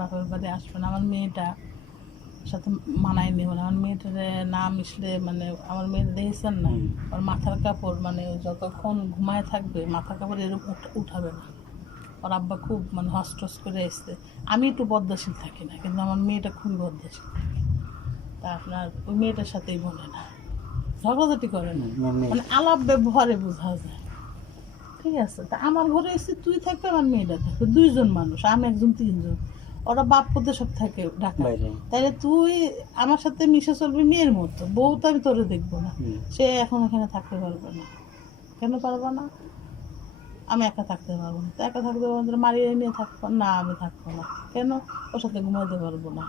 বাপের বাড়ি আসবে না, আমার মেয়েটা সাথে মানায় নেব না, আমার মেয়েটার না মিশলে মানে আমার মেয়ে দেখেছেন না, ওর মাথার কাপড় মানে যতক্ষণ ঘুমায় থাকবে মাথার কাপড় এরকম উঠাবে না। ওর আব্বা খুব মানে হস্টস করে এসছে। আমি একটু বদমাশীল থাকি না, কিন্তু আমার মেয়েটা খুবই বদমাশীল। তা আপনার ওই মেয়েটার সাথেই বলে না, ঝগড়াঝাটি করে না, মানে আলাপ ব্যবহারে বোঝা যায়। ঠিক আছে, তা আমার ঘরে এসে তুই থাকবে, আমার মেয়েটা থাকবে, দুইজন মানুষ, আমি একজন তিনজন। ওরা বাপ পদে সব থাকে ঢাকা, তাইলে তুই আমার সাথে মিশে চলবি মেয়ের মতো, বউ তো আমি তোরে দেখবো না। সে এখন এখানে থাকতে পারবে না। কেন পারবো না? আমি একা থাকতে পারবো না। তো একা থাকতে পারবো না, মারিয়ে নিয়ে থাকবো না, আমি থাকবো না। কেন? ওর সাথে ঘুমাইতে পারবো না।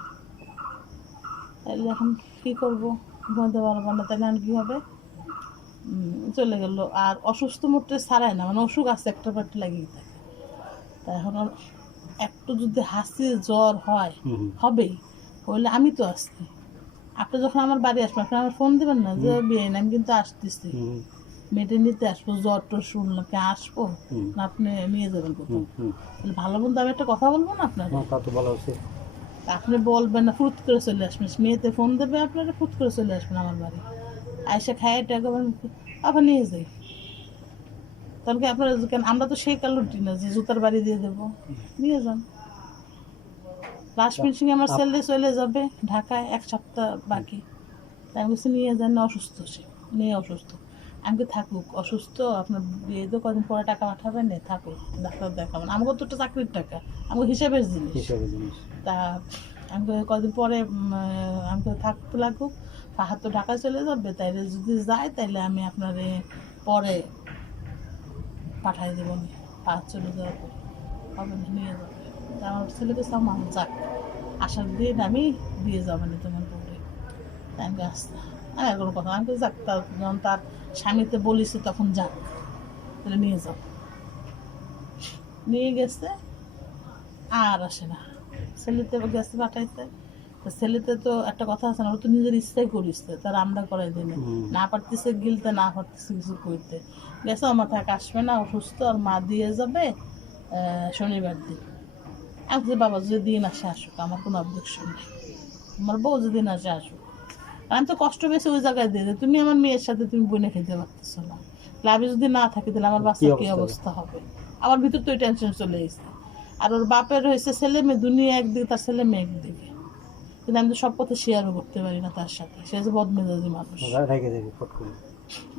তাইলে এখন কী করবো? ঘুমাইতে পারবো না, তাহলে এখন কী হবে? চলে গেল। আর অসুস্থ মোটে ছাড়ায় না, মানে অসুখ আছে একটা পার্টি লাগিয়ে থাকে। তা এখন একটু যদি হাসি জ্বর হয়, হবেই, হইলে আমি তো আসছি। আপনি যখন আমার বাড়ি আসবেন, আপনি আমার ফোন দেবেন না যে বিয়ে আমি কিন্তু আসতেছি, মেয়েটা নিতে আসবো, জ্বর টর শুনলাম কি আসবো না, আপনি নিয়ে যাবেন কোথাও। ভালো মন্দ আমি একটা কথা বলবো না আপনার, আপনি বলবেন না, ফুট করে চলে আসবেন, মেয়েতে ফোন দেবে আপনারা, ফুট করে চলে আসবেন আমার বাড়ি, আইসা খাইয়ে টাকা আবার নিয়ে যাই। তাহলে কি আপনারা কেন? আমরা তো সেই কালুটি না যে জুতার বাড়ি দিয়ে দেবো, নিয়ে যান। লাস্ট ফিনিশিং আমার ছেলে চলে যাবে ঢাকায়, 1 সপ্তাহ বাকি। তাই আমি বলছি নিয়ে যান, অসুস্থ সে, মেয়ে অসুস্থ, আমি থাকুক অসুস্থ, আপনার বিয়ে তো কদিন পরে টাকা পাঠাবেন, না থাকুক, ডাক্তার দেখাবেন, আমাকে তো একটা চাকরির টাকা, আমাকে হিসাবের জিনিস। তা আমি কদিন পরে আমি থাকতে লাগুক, ফাহাদ তো ঢাকায় চলে যাবে, তাইলে যদি যায় তাইলে আমি আপনার পরে পাঠাই দেবো, ফাহাদ চলে যাওয়ার পর হবে না, নিয়ে যাবে। আমার ছেলেকে সামান যাক, আসার দিন আমি দিয়ে যাবো না তোমার বউরে। তাই আমি আসতে আর কোনো কথা, আমি যাক, তার যখন তার স্বামীতে বলিছে তখন যাক, তাহলে নিয়ে যাও। নিয়ে গেছে, আর আসে না, ছেলেতে গেছে পাঠাইতে। তো ছেলেতে তো একটা কথা আছে না, ও তো নিজের ইচ্ছাই করিসছে, তার আমরা করাই দিই না পারতেছে গিলতে, না পারতেছে কিছু করতে। গেছে আমার থাক আসবে না, অসুস্থ, আর মা দিয়ে যাবে শনিবার দিন। আমি যে বাবা যদি দিন আসে আসুক, আমার কোনো অবজেকশন নেই, আমার বউ যদি দিন আসে আসুক। আমি তো কষ্ট পেয়েছি ওই জায়গায় দিয়ে, তুমি আমার মেয়ের সাথে তুমি বনে খেতে পারতেছো না, আমি যদি না থাকি তাহলে আমার বাচ্চার কি অবস্থা হবে? আমার ভিতর তো ওই টেনশন চলে এসেছে। আর ওর বাপের হয়েছে ছেলে মেয়ে, দুনিয়া একদিকে, তার ছেলে মেয়ে একদিকে, কিন্তু আমি তো সব কথা শেয়ারও করতে পারি না তার সাথে, সে যে বদমেজাজি মানুষ,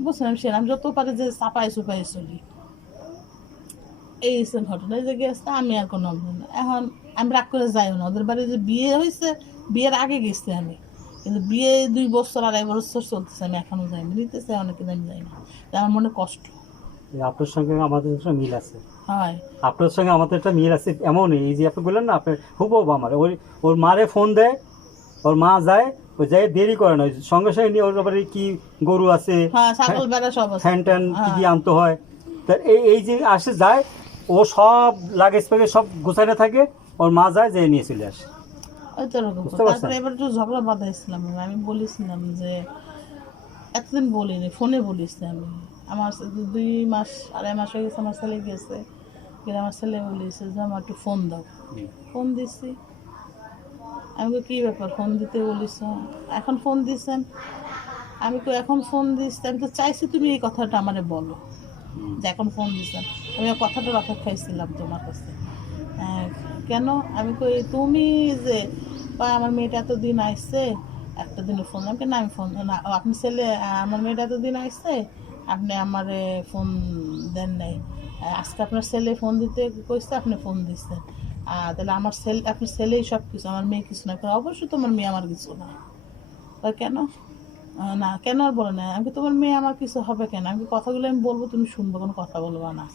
বুঝছেন? আমি যত পারি যে চাপাই চুপাই চলি। এই ঘটনা যে গেছে, আমি আর কোনো না। এখন আমি রাগ করে যাইও না, ওদের বাড়ি যে বিয়ে হয়েছে, বিয়ের আগে গেছি আমি, কিন্তু বিয়ে 2 বছর 2.5 বছর চলতেছে, আমি এখনো যাইনি, নিতেছে অনেকে, আমি যাই না, আমার মনে কষ্ট। আপনার সঙ্গে আমাদের মিল আছে, হয় আপনার সঙ্গে আমাদের একটা মিল আছে, এমনই এই যে আপনি বললেন না, আপনার হুবহু আমার ওর মারে ফোন দেয়, ওর মা যায়, ওই যাই দেরি করে না, সঙ্গে সঙ্গে নিয়ে ওর ব্যাপারে কি গরু আছে, ছাগল বেড়া সব আছে, ফ্যান ট্যান কি কি আনতে হয়, তা এই যে আসে যায়, ও সব লাগেজ প্যাগেজ সব গোছানো থাকে, ওর মা যায় যে নিয়ে চলে আসে। ওই তো এরকম। তারপরে এবার একটু ঝগড়া বাঁধাইছিলাম, আমি বলেছিলাম যে এতদিন বলিনি, ফোনে বলিস আমি, আমার 2 মাস 2.5 মাস হয়ে গেছে আমার ছেলে গেছে, আমার ছেলে বলেছে যে আমার একটু ফোন দাও। ফোন দিছি, আমি কী ব্যাপার ফোন দিতে বলিস, এখন ফোন দিছেন? আমি এখন ফোন দিচ্ছি, আমি তো চাইছি তুমি এই কথাটা আমারে বলো যে এখন ফোন দিচ্ছেন, আমি কথাটার অপেক্ষায় ছিলাম তোমার কাছে। কেন? আমি কই তুমি যে আমার মেয়েটা এতদিন আসছে, একটা দিনও ফোন, আমাকে না আমি ফোন না, আপনি ছেলে আমার মেয়েটা এতদিন আসছে, আপনি আমারে ফোন দেন নাই, আজকে আপনার ছেলে ফোন দিতে কইছে, আপনি ফোন দিচ্ছেন, তাহলে আমার ছেলে, আপনার ছেলেই সব কিছু, আমার মেয়ে কিছু না। অবশ্যই তোমার মেয়ে আমার কিছু না। কেন না, কেন আর বলে না, আমি তোমার মেয়ে আমার কিছু হবে কেন, আমি কথাগুলো আমি বলবো, তুমি শুনবো, কোনো কথা বলবো না।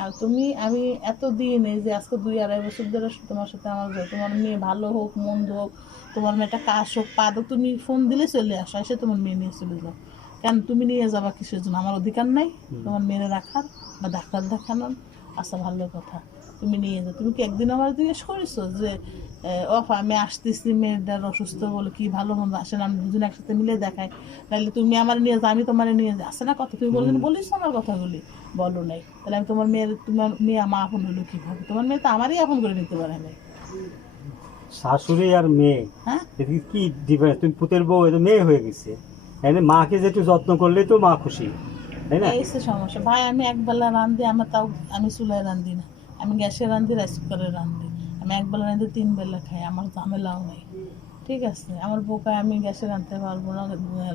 আর তুমি, আমি এতদিন এই যে আজকে 2-2.5 বছর ধরে তোমার সাথে আমার, তোমার মেয়ে ভালো হোক মন্দ হোক, তোমার মেয়েটা কাশ হোক পাদ হোক, তুমি ফোন দিলে চলে আসো, এসে তোমার মেয়ে নিয়ে চলে যাও। কেন তুমি নিয়ে যাবা কিসের জন্য? আমার অধিকার নাই তোমার মেয়েরে রাখার বা ডাক্তার দেখানোর? আচ্ছা ভালো কথা, তুমি নিয়ে যাও। তুমি কি একদিন আমার জিজ্ঞেস করেছো যে আমি আসতেছি, মেয়েটার অসুস্থ বলে কি ভালো মন্দ আসে না, আমি দুজন একসাথে মিলে দেখাই, তাহলে তুমি আমার নিয়ে যাও, আমি তোমার নিয়ে যাই, আসে না কথা? তুমি বলিস আমার কথাগুলি, বলো নাই, তাহলে আমি তোমার মেয়ে আমার আপন হলো কীভাবে? তোমার মেয়ে তো আমারই আপন করে নিতে পারে নাই, শাশুড়ি আর মেয়ে হ্যাঁ এতে কি ডিফারেন্স? তুমি পুতের বউ, এ তো মেয়ে হয়ে গেছে। এনে মাকে যে একটু যত্ন করলেই তো মা খুশি, তাই না? এই হচ্ছে সমস্যা ভাই। আমি একবেলা রান্ধি, আমার তাও আমি চুলায় রান্ধি না, আমি গ্যাসে রান্ধি, রাইস কুকারে রান্ধি। আমি একবেলা রান্ধি 3 বেলা খাই, আমার ঝামেলাও নেই। ঠিক আছে, আমার বোকা আমি গ্যাসে রাঁধতে পারবো না,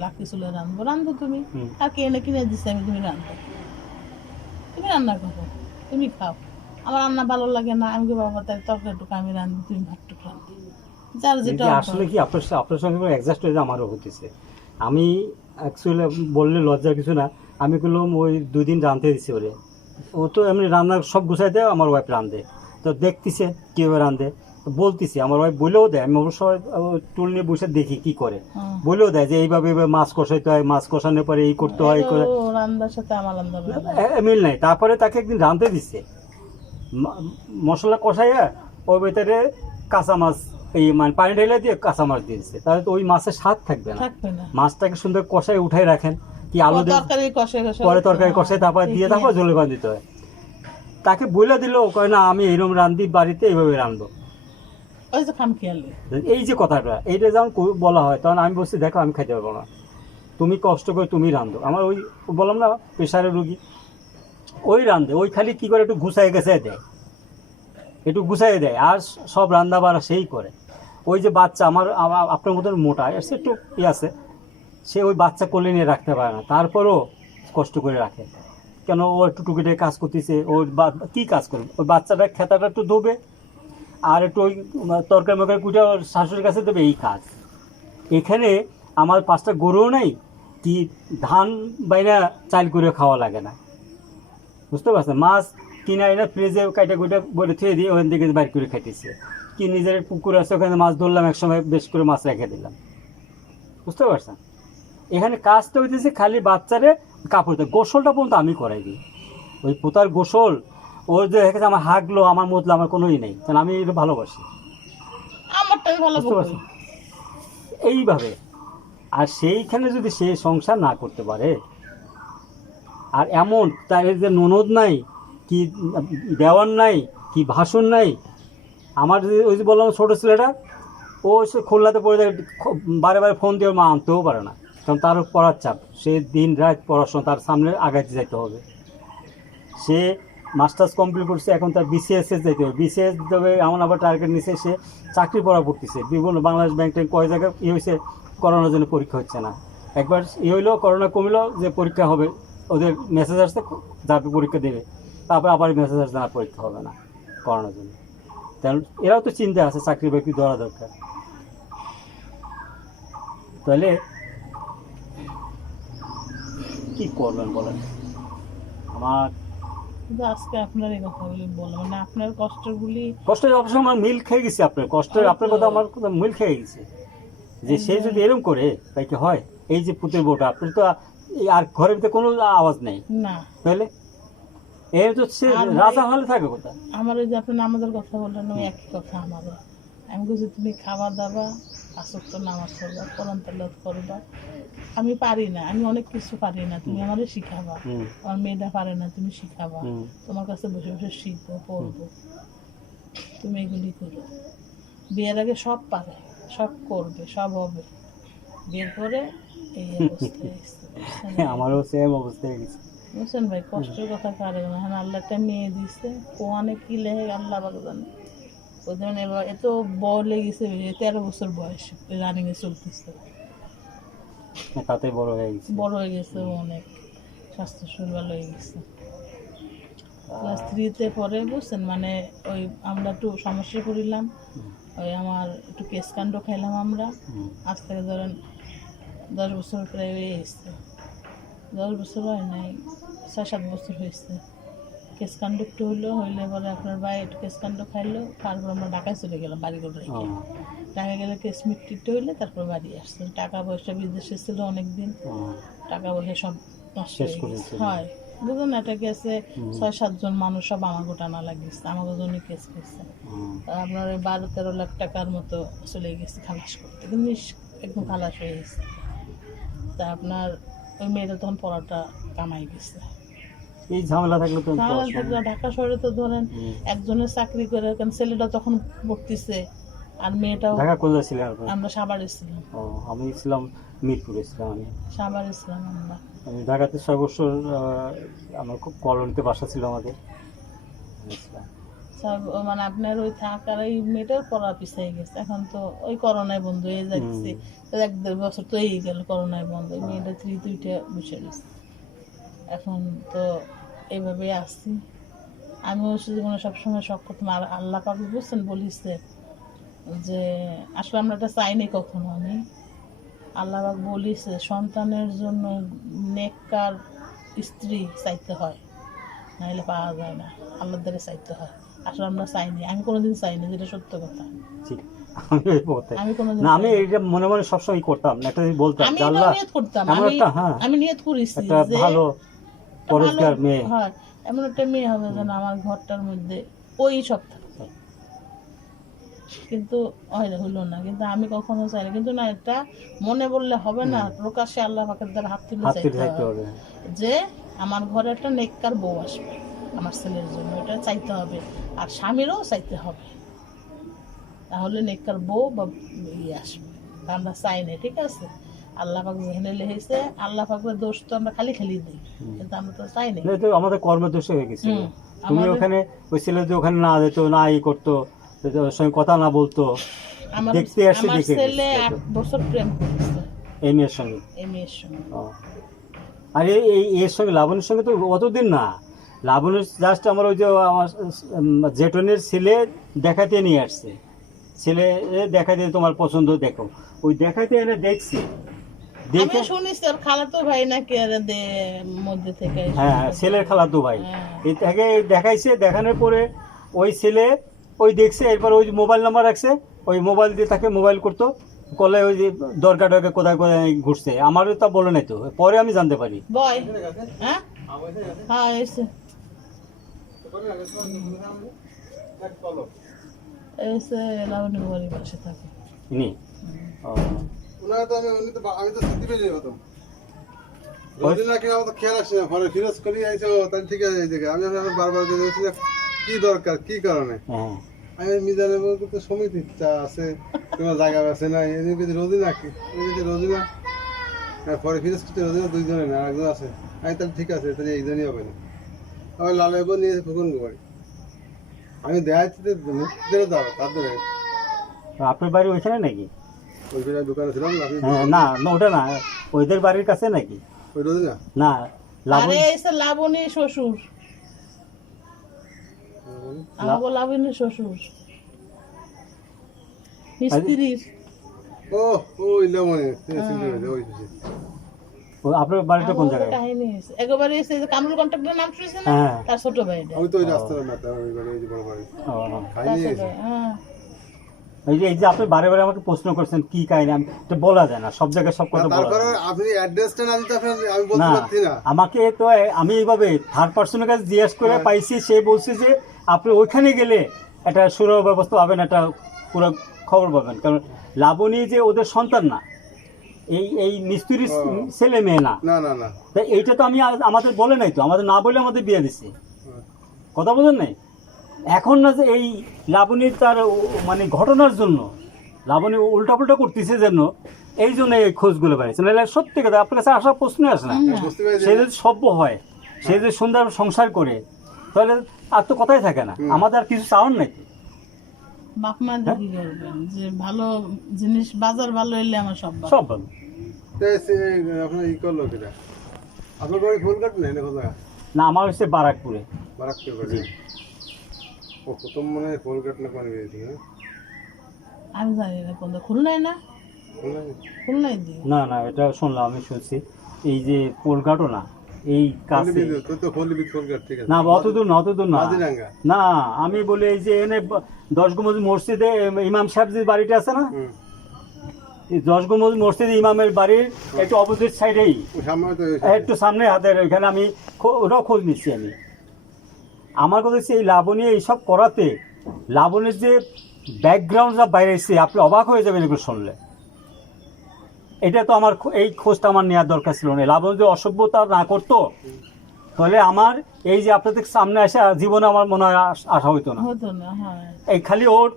লাকড়ি চুলায় রাঁধবো। রান্ধো তুমি, হুম। আর কে এনে কিনে দিচ্ছে আমি, তুমি রান্ধো, তুমি রান্না করো, তুমি খাও। আমার রান্না ভালো লাগে না, আমি কি বাবা তাই তরকারিটুকু আমি রান্ধি, তুমি ভাতটুকু রান্ধো, যার এই যেটা যে অভ্যাস। আসলে কি আপনার সঙ্গে অ্যাডজাস্ট হয়ে আমারও হতেছে। আমি অ্যাকচুয়ালি বললে লজ্জার কিছু না, আমি করলাম ওই 2 দিন রাঁধতে দিছি ওরে। ও তো এমনি রান্না সব গুছাই দেয়, আমার ওয়াইফ রাঁধে। তো দেখতেছে কীভাবে রাঁধে, তো বলতেছি, আমার ওয়াইফ বলেও দেয়, আমি অবশ্য টুল নিয়ে বসে দেখি কি করে, হুম। বলেও দেয় যে এইভাবে এইভাবে মাছ কষাইতে হয়, মাছ কষানোর পরে এই করতে হয়, এই করে। এতো রান্নার সাথে আমার রান্না ভালো লাগে। মিল নাই। তারপরে তাকে একদিন রাঁধতে দিচ্ছে, মশলা কষাইয়া ওর ভেতরে কাঁচা মাছ, এই মানে পানি ঢেলে দিয়ে কাঁচা মাছ দিয়েছে, তাহলে তো ওই মাছের স্বাদ থাকবে না। থাকবে না। মাছটাকে সুন্দর কষাই উঠাই রাখেন, কি আলু দিয়ে তরকারি কষে কষে পরে তরকারি কষাই তারপর দিয়ে তারপর জলে বাঁধ দিতে হয়। তাকে বলে দিল, কয় না আমি এরকম রান্ধি বাড়িতে, এইভাবে রান্ধবো। ওই যে খামখেয়ালি। এই যে কথাটা, এইটা যখন বলা হয় তখন আমি বলছি দেখো আমি খাইতে পারবো না, তুমি কষ্ট করে তুমি রান্ধো। আমার ওই বললাম না প্রেশারের রুগী, ওই রান্ধে, ওই খালি কি করে একটু গুছাই গেছে দেয়, একটু গুছাই দেয়, আর সব রান্না বাড়া সেই করে। ওই যে বাচ্চা আমার আপনার মতন মোটা সে একটু আছে, সে ওই বাচ্চা কোলে নিয়ে রাখতে পারে না, তারপরও কষ্ট করে রাখে। কেন? ও একটু টুকিটাকি কাজ করতেছে, ওর কী কাজ করবে, ওই বাচ্চাটা খেতাটা একটু ধোবে, আর একটু ওই তরকারি মরকারি কুটে ওর শাশুড়ির কাছে দেবে, এই কাজ। এখানে আমার 5টা গরুও নাই, কি ধান বাইনা চাল করে খাওয়া লাগে না, বুঝতে পারছেন? মাছ কিনে এনে ফ্রিজে কাইটা কুইটা বলে থুয়ে দিয়ে ওখান থেকে বাইর করে খাইতেছে। কি নিজের পুকুর আছে, ওখানে মাছ ধরলাম, এক সময় বেশ করে মাছ রেখে দিলাম, বুঝতে পারছেন? এখানে কাজ তো হইতেছে খালি বাচ্চারে কাপড় দেয়, গোসলটা পর্যন্ত আমি করাই দিই। ওই পোতার গোসল, ওর যে দেখেছে আমার হাগলো, আমার মতলো, আমার কোনোই নেই, কারণ আমি এটা ভালোবাসি, আমারটাই ভালো বুঝতে পারছেন? এইভাবে। আর সেইখানে যদি সে সংসার না করতে পারে, আর এমন তার যে ননদ নাই, কি দেওয়ার নাই, কি ভাসুর নাই। আমার ওই যে বললাম ছোটো ছেলেটা, ও সে খুলনাতে পড়ে যায়, বারে বারে ফোন দিয়ে ওর মা আনতেও পারে না, কারণ তারও পড়ার চাপ, সে দিন রাত পড়াশোনা, তার সামনে আগাইতে যেতে হবে। সে মাস্টার্স কমপ্লিট করছে, এখন তার বিসিএসে যেতে হবে, বিসিএস দেবে, এমন আবার টার্গেট নিচ্ছে, সে চাকরি পড়া পড়তেছে বিভিন্ন বাংলাদেশ ব্যাংক ট্যাঙ্ক কয় জায়গায় হয়েছে, করোনার জন্য পরীক্ষা হচ্ছে না। একবার হইলো, করোনা কমিলো, যে পরীক্ষা হবে, ওদের মেসেজ আসছে যাবে পরীক্ষা দেবে, তারপর আবার মেসেজ আসছে না, পরীক্ষা হবে না করোনার জন্য। কারণ এরাও তো চিন্তা আছে চাকরি বাকরি ধরা দরকার। তাহলে কি করবেন বলেন? আমার কিন্তু আজকে আপনার এই কথাগুলি বললাম, মানে আপনার কষ্টগুলি। কষ্টের অবশ্য আমার মিল খেয়ে গেছে, আপনার কষ্টের, আপনার কথা আমার কথা মিল খেয়ে গেছে, যে সে যদি এরকম করে তাই কি হয়? এই যে পুতের বউটা, আপনার তো আর ঘরের ভিতরে কোনো আওয়াজ নেই, না তাহলে এর তো সে রাজা হলে থাকবে কোথায়? আমার ওই যে আপনি নামাজের কথা বললেন, ওই একই কথা আমারও। আমি বলছি তুমি খাওয়া দাওয়া, 5 ওয়াক্ত নামাজ পড়বা, কোরআন তেলাওয়াত করবা। আমি পারি না, আমি অনেক কিছু পারি না, তুমি আমারে শিখাবা। আমার মেয়েটা পারে না, তুমি শিখাবা। তোমার কাছে বসে বসে শিখবো, পড়বো, তুমি এগুলি করো। বিয়ের আগে সব পারে, সব করবে, সব হবে। বিয়ের পরে এই অবস্থায় এসেছে, বুঝছেন? আমারও সেম অবস্থা হয়ে গেছে। বুঝছেন ভাই, কষ্টের কথা কারে না। এখন আল্লাহ একটা মেয়ে দিছে, কোয়ানে কি লেহে আল্লাহ বাবা জানে। ওই ধরনের এবার এত বড় লেগেছে, 13 বছর বয়স, রানিং এ চলতেছে, তাতে বড় হয়ে গেছে। বড় হয়ে গেছে অনেক, স্বাস্থ্য শরীর ভালো হয়ে গেছে। ক্লাস 3-তে পরে, বুঝছেন, মানে ওই আমরা একটু সমস্যায় পড়িলাম, ওই আমার একটু কেস কাণ্ড খাইলাম আমরা। আজ থেকে ধরেন 10 বছর প্রায় হয়ে গেছে, 10 বছর হয় নাই, 6-7 বছর হয়েছে। কেস কাণ্ড একটু হইলে পরে আপনার ভাই একটু কেস কাণ্ড খাইলো, তারপর আমরা ঢাকায় চলে গেলাম বাড়ি করে রেখে। ঢাকা গেলে কেস মিট্রিতে হইলে তারপর বাড়ি আসছে। টাকা পয়সা বিদেশে ছিল অনেকদিন, টাকা পয়সা সব নষ্ট হয়ে গেছে। হয় বুঝলেন, এটা কেসে 6-7 জন মানুষ সব আমাকে টানা লাগিয়েছে, আমাকে জন্য কেস করছে। আপনার ওই 12-13 লাখ টাকার মতো চলে গেছে খালাস করতে, কিন্তু একদম খালাস হয়ে গেছে। তা আপনার ওই মেয়েটা তখন পড়াটা কামাই গেছে, এই ঝামেলা থাকলে তো তাহলে অসুবিধা। থেকে ঢাকা শহরে তো ধরেন একজনের চাকরি করে, কারণ ছেলেটা তখন পড়তেছে আর মেয়েটাও। ঢাকা কোথায় ছিলেন আপনি? আমরা সাভারে ছিলাম, ও, আমি ছিলাম মিরপুরে ছিলাম। সাভারে ছিলাম আমরা। আমি ঢাকাতে 6 বছর, আমার খুব কলোনিতে বাসা ছিল আমাদের। মানে আপনার ওই থাকার এই মেয়েটার পড়া পিছিয়ে গেছে, এখন তো ওই করোনায় বন্ধ হয়ে যাচ্ছে। 1-1.5 বছর তো এই গেল করোনায় বন্ধ, ওই মেয়েটা 3-2টা বসে গেছে। এখন তো এইভাবে আসছি। আমিও জীবনে সবসময় শখ করতাম, আর আল্লাহ পাক বুঝছেন বলিছে যে আসলে আমরা এটা চাইনি কখনো। আমি আল্লাহ পাক বলিছে সন্তানের জন্য নেককার স্ত্রী চাইতে হয়, নাহলে পাওয়া যায় না, আল্লাহর দ্বারা চাইতে হয়। আসলে আমরা চাইনি, আমি কোনোদিন চাইনি, যেটা সত্য কথা। আমি কোনোদিন না, আমি এটা মনে মনে সবসময় করতাম, একটা জিনিস বলতাম আমি যে এটাও আল্লাহ নিয়ত করতাম, এমন একটা, হ্যাঁ, আমি নিয়ত করেছি একটা যে ভালো পরিষ্কার মেয়ে, হয় এমন একটা মেয়ে হবে যেন আমার ঘরটার মধ্যে ওই সব থাকতো। কিন্তু হইলো না, কিন্তু আমি কখনো চাইনি। কিন্তু না, এটা মনে বললে হবে না, প্রকাশ্যে আল্লাহ পাকের দ্বারা হাত তুলে হাত তুলে চাইতে থাকতে হবে হবে। যে আমার ঘরে একটা নেককার বউ আসবে আমার ছেলের জন্য, এটা চাইতে হবে। আর স্বামীরও চাইতে হবে, তাহলে নেককার বউ বা ইয়ে আসবে। তা আমরা চাই না, ঠিক আছে। আল্লাহ পাক যেখানে লিখেছে, আল্লাহ পাকের দোষ তো আমরা খালি খালি দিই, কিন্তু আমরা তো চাই না। না, এটা আমাদের কর্মদোষে হয়ে গেছিল। হুম, তুমি আমাদের- ওখানে ওই ছেলে যে ওখানে না যেত, না ই করতো, ওর সঙ্গে কথা না বলতো, আমার দেখতে আসে, আমার দেখে ছেলে গেছে 8 বছর প্রেম করেছে এই মেয়ের সঙ্গে। এই মেয়ের সঙ্গে। ও। আর এর সঙ্গে লাবণীর সঙ্গে তো অতদিন না। লাবণীর জাস্ট আমার ওই যে আমার জেঠনের ছেলে দেখাতে নিয়ে আসছে, ছেলে দেখাতে তোমার পছন্দ দেখো, ওই দেখাতে এনে দেখছি, আমি দেখে শুনেছি ওর খালাতো ভাই নাকি এর মধ্যে থেকে হ্যাঁ, ছেলের খালাতো ভাই হ্যাঁ। এই তাকে দেখাইছে। দেখানোর পরে ওই ছেলে ওই দেখছে, এরপর ওই মোবাইল নাম্বার রাখছে, ওই মোবাইল দিয়ে তাকে মোবাইল করতো, কলে ওই যে দরকার টরকার কোথায় কোথায় ঘুরছে, আমারও তা বলে নাই তো, পরে আমি জানতে পারি। বয় হ্যাঁ হ্যাঁ এসে এসে লাবণীর বাড়ির পাশে থাকে। ইনি ও, ওনারা তো আমি তো স্মৃতি পেয়ে যাবো তো রোজিনা কিনা আমার তো খেয়াল আসছে না, পরে ফিরোজ করি আইসো তাহলে ঠিক আছে এই জায়গায় আমি বারবার বলছি যে কি দরকার কি কারণে। হ্যাঁ, আমি মিজানের বলতে তো সমিতি ইচ্ছা আছে, তোমার জায়গা আছে না, এদিকে রোজিনা কি এদিকে রোজিনা, হ্যাঁ পরে ফিরোজ করতে রোজিনা 2 জনে না, একজন আছে। আমি তাহলে ঠিক আছে, তাহলে এইজনই হবে না। আমার লালাই বোন নিয়ে ফুকন বাড়ি, আমি দেখাচ্ছি মুক্তিদের দাও তার ধরে আপনার বাড়ি ওইখানে নাকি? ওই দোকানে ছিলাম না, হ্যাঁ, না না, ওটা না, ওদের বাড়ির কাছে নাকি? ওই রোজিনা না, আরে লাবণী এসে লাবণী শ্বশুর, আমাকে লাবণী শ্বশুর মিস্ত্রির। ও ওই লেমনে ওই আপনার বাড়িটা কোন জায়গায়? কাহিনী হয়েছে একেবারে এসে যে কামরুল কন্ট্রাক্টর নাম শুনেছে না, হ্যাঁ। তার ছোট ভাইটা। আমি তো ওই রাস্তার মেতা ওই বাড়ি ওই যে বড় বাড়ি ও, তার খাইনি ছোট ভাই, হ্যাঁ। এই যে আপনি বারে বারে আমাকে প্রশ্ন করছেন কি কাহিনী, আমি এটা বলা যায় না, সব জায়গায় সব কথা বলা তারপরে যায় না। আপনি অ্যাড্রেসটা না দিতে আমি বলতে না, পারছি না। আমাকে তো আমি এইভাবে থার্ড পার্সনের কাছে জিজ্ঞেস করে পাইছি, সে বলছে যে আপনি ওইখানে গেলে একটা সুরক্ষা ব্যবস্থা পাবেন, একটা পুরো খবর পাবেন, কারণ লাবণী যে ওদের সন্তান না, এই মিস্ত্রির ছেলে মেয়ে না, না না না তাই এইটা তো আমি আমাদের বলে নাই তো, আমাদের না বলে আমাদের বিয়ে দিচ্ছে, কথা বলেন নাই। এখন না যে এই লাবণীর তার মানে ঘটনার জন্য লাবণী উল্টাপাল্টা করতেছে জন্য এই জন্য এই খোঁজগুলো বেড়েছে, নাহলে সত্যি কথা আপনার কাছে আসা প্রশ্নই আসে না। বুঝতে পেরেছি। সে যদি সভ্য হয়, সে যদি সুন্দর সংসার করে, তাহলে আর তো কথাই থাকে না, আমাদের আর কিছু চাওয়ার নাকি। বাপ মা দেখি করবেন যে ভালো জিনিস, বাজার ভালো এলে আমার সব ভালো। সব ভালো। আপনার ই করলো কিনা আপনার বাড়ি ফুলকাট নেই না কোথায় না, আমার হচ্ছে বারাকপুরে। বারাকপুর বাড়ি জি। ও প্রথম মনে হয় ফুলকাট না কোন গিয়েছি হ্যাঁ আমি জানি না কোনটা, খুলনায় না, খুলনায় দিই। না না, এটা শুনলাম, আমি শুনছি এই যে কলকাতা না, এই কাছে তো হলিবিদ ফুলকাট ঠিক আছে না, অতদূর না, অতদূর না। মাঝিরাঙ্গা না, আমি বলি এই যে এনে 10 গম্বুজ মসজিদে ইমাম সাহেব যে বাড়িটা আছে না, হুম এই 10 গম্বুজ মসজিদে ইমামের বাড়ির একটু অপোজিট সাইডেই, ওই সামনে তো একটু সামনে হাতের ওইখানে আমি ওটাও খোঁজ নিচ্ছি আমি। আমার কথা হচ্ছে এই লাবণী এইসব করাতে লাবণীর যে ব্যাকগ্রাউন্ড যা বাইরে এসছে, আপনি অবাক হয়ে যাবেন এগুলো শুনলে। এটা তো আমার এই খোঁজটা আমার নেওয়ার দরকার ছিল না। লাবণী যে অসভ্যতা না করতো, তাহলে আমার এই যে আপনাদের সামনে আসা জীবনে আমার মনে হয় আশা হইতো না। হতো না, হ্যাঁ। এই খালি ওর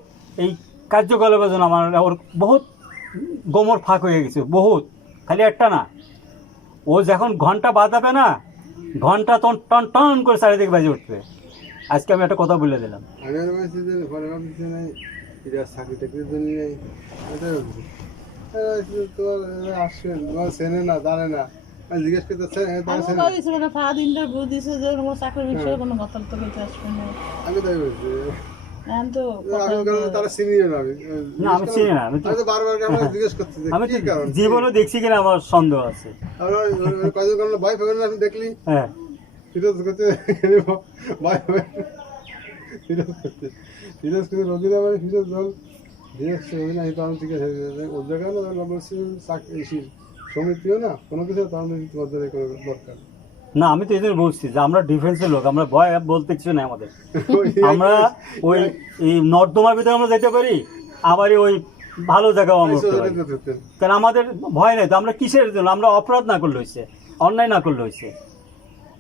এই কার্যকলাপের জন্য আমার ওর বহুত গোমর ফাঁক হয়ে গেছে, বহুত, খালি একটা না। ও যখন ঘন্টা বাজাবে না, ঘন্টা তখন টন টন করে চারিদিকে বাজে উঠবে। আজকে আমি একটা কথা বলে দিলাম। আমি আর বলছি যে পরে ভাবছি নাই এটা চাকরি টাকরির জন্য নেই, এটাই বলছি। তোমার আসবেন, তোমার চেনে না, জানে না, আমি জিজ্ঞেস করতে আমি ভাবিছি মানে ফাহাদ ইন্টারভিউ দিছে যে কোনো চাকরির বিষয়ে কোনো কথা তো বলতে আসবে না। আমি তাই বলছি। এখন তো তারা চিনিও না। না, আমি চিনি না। আমি তো বারবার জিজ্ঞেস করছি যে আমি কি কারণ, জীবনে দেখছি কিনা আমার সন্দেহ আছে। কয়জন কারণ ভাই ফেবেন আপনি দেখলি হ্যাঁ, ফিরোজ করতে ভাই ফিরোজ করতে রোদিনা মানে ফিরোজ ধর দেখছে রোদিনা এই কারণ ঠিক আছে ওর জায়গায় না বলছি চাকরি সমিতিও না কোনো কিছু তাহলে তোমাদের কোনো দরকার। না, আমি তো এই জন্য বলছি যে আমরা ডিফেন্সের লোক, আমরা ভয় বলতে কিছু নাই আমাদের। আমরা ওই এই নর্দমার ভিতরে আমরা যেতে পারি, আবার ওই ভালো জায়গাও আমরা উঠতে পারি। কারণ আমাদের ভয় নেই তো। আমরা কিসের জন্য? আমরা অপরাধ না করলে হয়েছে, অন্যায় না করলে হয়েছে।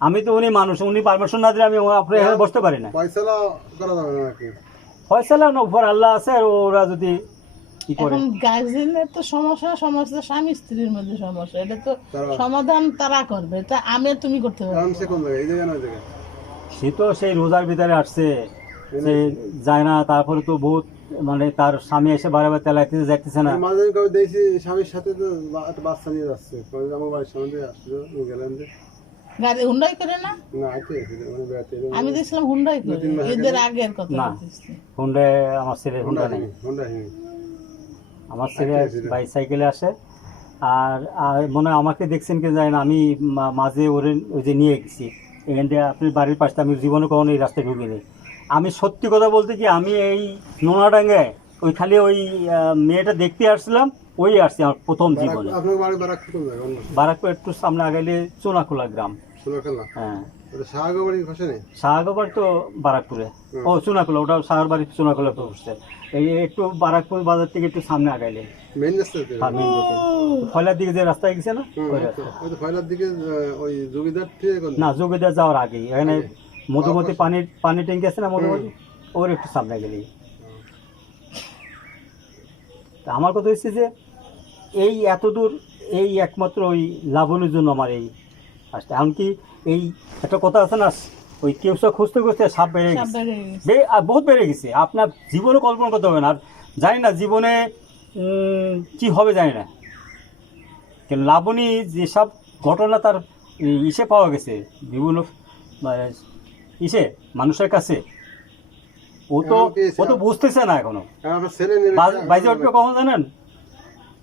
আমি তো উনি মানুষ, উনি পারমিশন না দিলে আমি আপনার এখানে বসতে পারি না। ফয়সালা করা যাবে না নাকি? ফয়সালা না, উপর আল্লাহ আছে, আর ওরা যদি কি করে। এখন গার্জেনের তো সমস্যা স্বামী স্ত্রীর মধ্যে সমস্যা, এটা তো সমাধান তারা করবে, এটা আমি আর তুমি করতে পারবো কারণ সে কোন জায়গায়, এই জায়গায় না ওই জায়গায়? সে তো সেই রোজার ভিতরে আসছে, সে যায় না। তারপরে তো বহুত মানে তার স্বামী এসে বারবার তেলাইতেছে, দেখতেছে না। মাঝে কবে দেখছি স্বামীর সাথে তো একটা বাচ্চা নিয়ে যাচ্ছে, আমার বাড়ির সামনে দিয়ে আসছিল, গেলেন যে গাড়ি হুন্ডাই করে না। না আইতে মানে বেড়াতে আমি দেখছিলাম হুন্ডাই করে, এদের আগের কথা না, বলতেছি। হুন্ডা আমার ছেলের হুন্ডা নেই। হোন্ডা হিনি আমার ছেলে বাইসাইকেলে আসে। আর মনে হয় আমাকে দেখছেন কি যায় না, আমি মাঝে ওরে ওই যে নিয়ে গেছি এখান থেকে আপনার বাড়ির পাশে। আমি জীবনে কখনো এই রাস্তায় ঢুকিনি। আমি সত্যি কথা বলতে কি, আমি এই নোনাডাঙ্গায় ওই খালি ওই মেয়েটা দেখতে আসছিলাম, ওই আসছি আমার প্রথম জীবনে। আপনার বাড়ি বারাকপুর কোন জায়গায়? অন্য বারাকপুর একটু সামনে আগাইলে চুনাখোলা গ্রাম। সোনাখালা? হ্যাঁ, ওটা শাহগো বাড়ির পাশে নেই? শাহবাড়ি তো বারাকপুরে, ও চুনাখোলা, ওটা শাহর বাড়ি চুনাখোলা পড়ছে। এই একটু বারাকপুর বাজার থেকে একটু সামনে আগাইলে মেইন রাস্তাতে? হ্যাঁ, মেইন রোডে ফয়লার দিকে যে রাস্তায় গেছে না, ওই রাস্তা। ওই তো ফয়লার দিকে ওই জমিদার থেকে কোন? না, যোগীদার যাওয়ার আগেই এখানে মধুমতি পানি ট্যাঙ্কি আছে না, মধুমতি, ওর একটু সামনে গেলেই। তা আমার কথা হচ্ছে যে এই এত দূর এই একমাত্র ওই লাবণের জন্য আমার এই আসতে। এমনকি এই একটা কথা আছে না, ওই কেউসা খুঁজতে খুঁজতে সাপ বেড়ে সব গেছে, বেড়ে গেছে। বহুত বেড়ে গেছে। আপনার জীবনে কল্পনা করতে হবে না। আর জানি না জীবনে কি হবে জানি না, কিন্তু লাবণী যেসব ঘটনা তার ইসে পাওয়া গেছে বিভিন্ন মানে ইসে মানুষের কাছে, ও তো বুঝতেছে না এখনো। আমার ছেলে নেবে, বাইজে উঠবে কখন জানেন?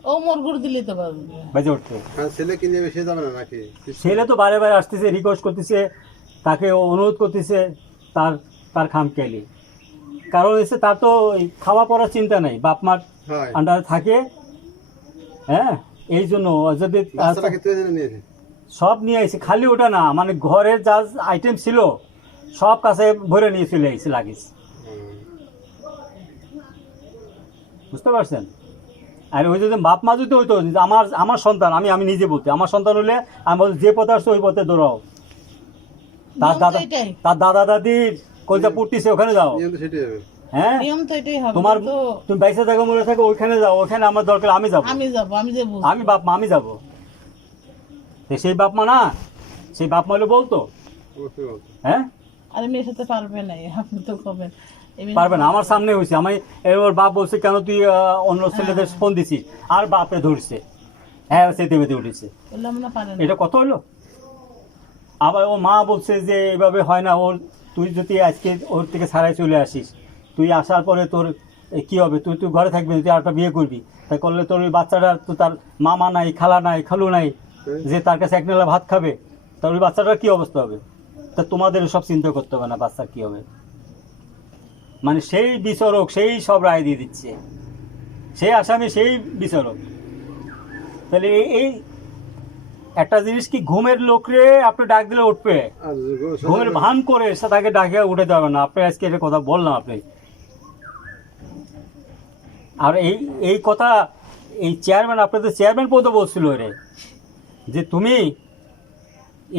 ও মোরগুর দিলে তো পারবে। বাইজে উঠতে ছেলে কি নেবে সে যাবে না নাকি? ছেলে তো বারে বারে আসতেছে, রিকোয়েস্ট করতেছে, তাকে অনুরোধ করতেছে, তার খামখেয়ালি। কারণ হচ্ছে তার তো খাওয়া পড়ার চিন্তা নেই, বাপ মার হয় আন্ডারে থাকে। হ্যাঁ, এই জন্য যদি বাচ্চাটাকে তুই জেনে নিয়েছে? সব নিয়ে আসি, খালি ওটা না, মানে ঘরের যা আইটেম ছিল সব কাছে ভরে নিয়ে চলে আসছে লাগেজ। বুঝতে পারছেন? আর ওই যদি বাপ মা যদি হইতো, আমার সন্তান, আমি নিজে বলতে, আমার সন্তান হলে আমি বলছি যে পথে আসছে ওই পথে দৌড়াও। তার দাদা দাদির কলজা পুটতিছে, ওখানে যাও। নিয়ম তো সেটাই হবে। হ্যাঁ, নিয়ম তো এটাই হবে। তোমার তো তুমি বাইসে থাকো মনে থাকো, ওইখানে যাও, ওখানে আমার দরকার আমি যাবো, আমি যাবো, আমি যে বুঝবো। আমি বাপ মা আমি যাবো। সেই বাপ মা না, সেই বাপ মা হলে বলতো। অবশ্যই বলতো। হ্যাঁ, আরে মেয়ের সাথে পারবে না, আপনি তো কবেন পারবে না। আমার সামনে হয়েছে, আমি ওর বাপ বলছে কেন তুই অন্য ছেলেদের ফোন দিছিস, আর বাপে ধরছে, হ্যাঁ সেতে বেঁধে উঠেছে। বললাম না পারে না। এটা কত হলো? আবার ও মা বলছে যে এভাবে হয় না, তুই যদি আজকে ওর থেকে ছাড়াই চলে আসিস, তুই আসার পরে তোর কি হবে, তুই ঘরে থাকবি, তুই আরেকটা বিয়ে করবি, তাই করলে তোর ওই বাচ্চাটা তো তার মামা নাই, খালা নাই, খালু নাই, যে তার কাছে একবেলা ভাত খাবে, তার ওই বাচ্চাটার কি অবস্থা হবে? তা তোমাদের সব চিন্তা করতে হবে না বাচ্চার কি হবে। মানে সেই বিচারক সেই সব রায় দিয়ে দিচ্ছে, সেই আসামি সেই বিচারক। তাহলে এই একটা জিনিস কি, ঘুমের লোকরে আপনি ডাক দিলে উঠবে, ঘুমের ভান করে তাকে ডাকে উঠে যাবে না। আপনি আজকে এটা কথা বললাম আপনি। আর এই কথা এই চেয়ারম্যান, আপনাদের চেয়ারম্যান পদ বলছিল রে, যে তুমি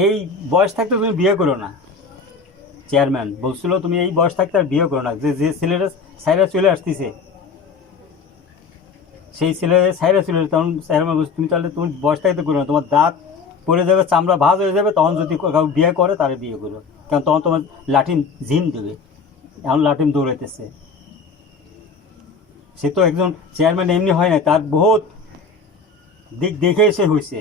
এই বয়স থাকতে তুমি বিয়ে করো না। চেয়ারম্যান বলছিল তুমি এই বয়স থাকতে আর বিয়ে করো না, যে যে ছেলেরা সাইরা চলে আসতেছে সেই ছেলে সাইরা চলে আসে, তখন চেয়ারম্যান বলছে তুমি তাহলে তুমি বয়স থাকতে করো না, তোমার দাঁত পড়ে যাবে, চামড়া ভাঁজ হয়ে যাবে, তখন যদি কাউ বিয়ে করে তারে বিয়ে করো, কারণ তখন তোমার লাঠিম জিম দেবে। এখন লাঠিম দৌড়াইতেছে। সে তো একজন চেয়ারম্যান এমনি হয় না, তার বহুত দিক দেখে সে হয়েছে।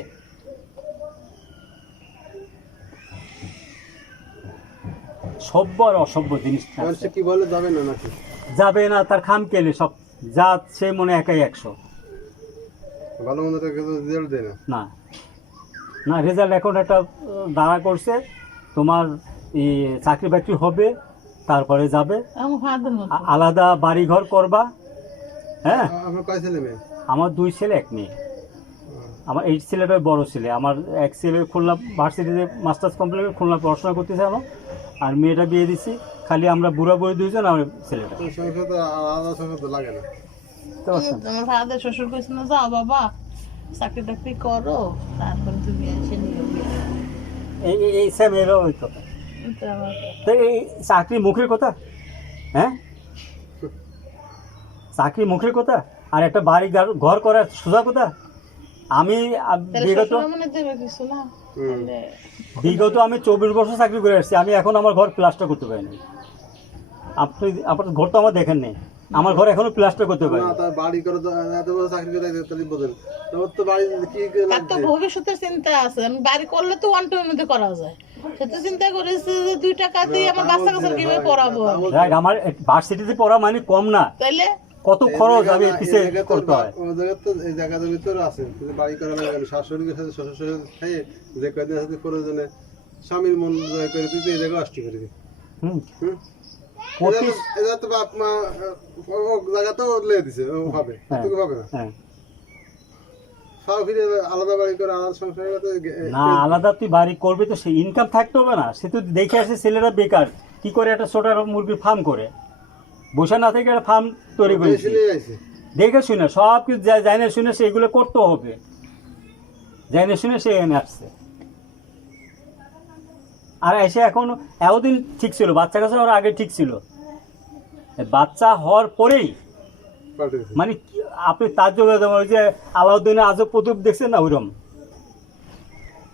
সভ্য আর অসভ্য জিনিস মানুষে কি বলে যাবে না নাকি? যাবে না, তার খাম কেলে সব যা সে মনে একাই 100। ভালো মন্দটা কেউ রেজাল্ট দেয় না। না না, রেজাল্ট এখন একটা দাঁড়া করছে, তোমার এই চাকরি বাকরি হবে, তারপরে যাবে, আমার ফাদার মতো আলাদা বাড়ি ঘর করবা। হ্যাঁ, আপনার কয় ছেলে মেয়ে? আমার 2 ছেলে 1 মেয়ে। আমার এই ছেলেটাই বড় ছেলে, আমার এক ছেলে খুলনা ভার্সিটিতে মাস্টার্স কমপ্লিট করে খুলনা পড়াশোনা করতেছে আমার, আর মেয়েটা বিয়ে দিছি। খালি আমরা বুড়া বুড়ি 2 জন, আর ছেলেটা। সংসার তো আলাদা সংসার তো লাগে না। তো আমার ফাদার শ্বশুর কইছে না, যাও বাবা চাকরি টাকরি করো, তারপরে তুমি এসে নিও বিয়ে। এই সেম এরও ওই কথা। এটা আমার তো এই চাকরি মুখের কথা, হ্যাঁ চাকরি মুখের কথা, আর একটা বাড়ি ঘর করার সোজা কথা। আমি তাহলে বিগত শ্বশুর মনে দেবে কিছু না, তাহলে বিগত আমি 24 বছর চাকরি করে আসছি, আমি এখন আমার ঘর প্লাস্টার করতে পারিনি। আপনি আপনার ঘর তো আমার দেখেন নেই, আমার ঘর এখনো প্লাস্টার করতে পারি। না, তার বাড়ি করে তো এত বড় চাকরি করে তাহলে বোঝেন তোমার তো বাড়ি কি তার তো লাগছে? ভবিষ্যতের চিন্তা আছে। আমি বাড়ি করলে তো 1-2 মধ্যে করা যায়, সেটা চিন্তা করেছি যে 2 টাকা দিয়ে আমার বাচ্চা কাচ্চা কিভাবে পড়াবো। দেখ, আমার ভার্সিটিতে পড়া মানে কম না, তাইলে কত খরচ আমি পিছিয়ে করতে হয়। ওই জায়গা তো এই জায়গার ভিতরে আছে, কিন্তু বাড়ি করা লাগে না। শাশুড়ির সাথে শ্বশুর শ্বশুর খাইয়ে যে কয়দিন সাথে প্রয়োজনে স্বামীর মন জয় করে তুই তো এই জায়গা আসতে পারবি। হুম, হুম, প্রতি এটা তো বাপ মা ও জায়গা তো লে দিছে, ও হবে তুই হবে না। হ্যাঁ, সব ফিরে আলাদা বাড়ি করে আলাদা সংসার করে তো না আলাদা তুই বাড়ি করবি তো সে ইনকাম থাকতে হবে না। সে তো দেখে আসে ছেলেরা বেকার কি করে একটা ছোট মুরগির ফার্ম করে, বসে না থেকে একটা ফার্ম তৈরি করেছে। বেশি নিয়ে আইছে। দেখে শুনে সব কিছু জানে শুনে সেগুলো করতে হবে, জানে শুনে সে এনে আসছে। আর এসে এখন এতদিন ঠিক ছিল, বাচ্চা কাছে ওর আগে ঠিক ছিল, বাচ্চা হওয়ার পরেই পাল্টে গেছে। মানে আপনি তার যোগে ওই যে আলাউদ্দিনের আজব প্রদীপ দেখছেন না, ওইরকম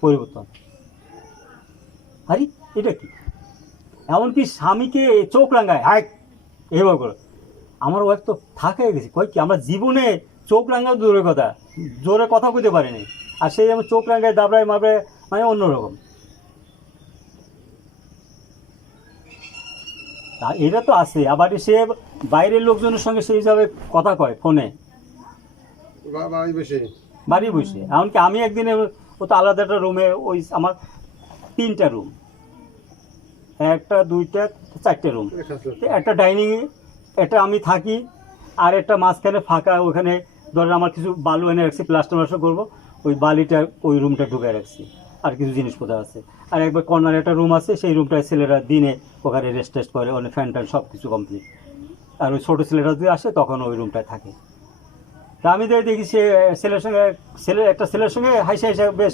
পরিবর্তন। আরে এটা কি, এমনকি স্বামীকে চোখ রাঙায়, হাই এবার করে। আমার ওয়াইফ তো থাকে গেছে, কয় কি আমরা জীবনে চোখ রাঙাও দূরের কথা, জোরে কথা বলতে পারিনি, আর সেই যেমন চোখ রাঙায় দাবড়ায় মাবড়ায়, মানে অন্যরকম। এটা তো আছে, আবার সে বাইরের লোকজনের সঙ্গে সেই হিসাবে কথা কয় ফোনে, বাড়ি বসে বাড়ি বসে। এমনকি আমি একদিনে ও তো আলাদা একটা রুমে, ওই আমার 3টা রুম, 1টা 2টা 4টে রুম, একটা ডাইনিং, একটা আমি থাকি, আর একটা মাঝখানে ফাঁকা, ওখানে ধরেন আমার কিছু বালু এনে রাখছি, প্লাস্টার করবো, ওই বালিটা ওই রুমটা ঢুকে রাখছি, আর কিছু জিনিসপত্র আছে। আর একবার কর্নারে একটা রুম আছে, সেই রুমটায় ছেলেরা দিনে ওখানে রেস্ট টেস্ট করে, অনেক ফ্যান ট্যান সব কিছু কমপ্লিট। আর ওই ছোটো ছেলেরা যদি আসে তখন ওই রুমটায় থাকে। তা আমি দেখি সে একটা ছেলের সঙ্গে হাসে হাসে বেশ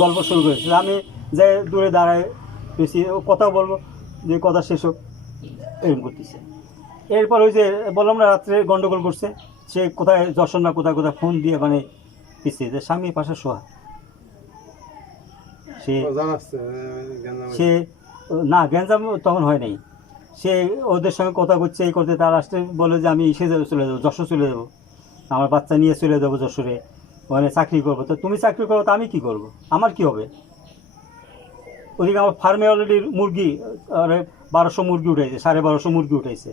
গল্প শুরু করেছে। আমি যে দূরে দাঁড়ায় বেশি কথা বলবো, যে কথা শেষ হোক এরকম করতেছে। এরপর ওই যে বললাম না রাত্রে গন্ডগোল করছে, সে কোথায় যশোর না কোথায় কোথায় ফোন দিয়ে মানে পিছিয়ে যে স্বামী পাশে শোয়া, জানাচ্ছে সে না গ্যাঞ্জাম তখন হয় নাই, সে ওদের সঙ্গে কথা করছে, এই করতে, তার আসতে বলে যে আমি চলে যাবো, যশোর চলে যাবো, আমার বাচ্চা নিয়ে চলে যাবো যশোরে, ওখানে চাকরি করবো। তো তুমি চাকরি করো, তো আমি কি করবো, আমার কি হবে? ওদিকে আমার ফার্মে অলরেডি মুরগি 1200 মুরগি উঠেছে, 1250 মুরগি উঠেছে।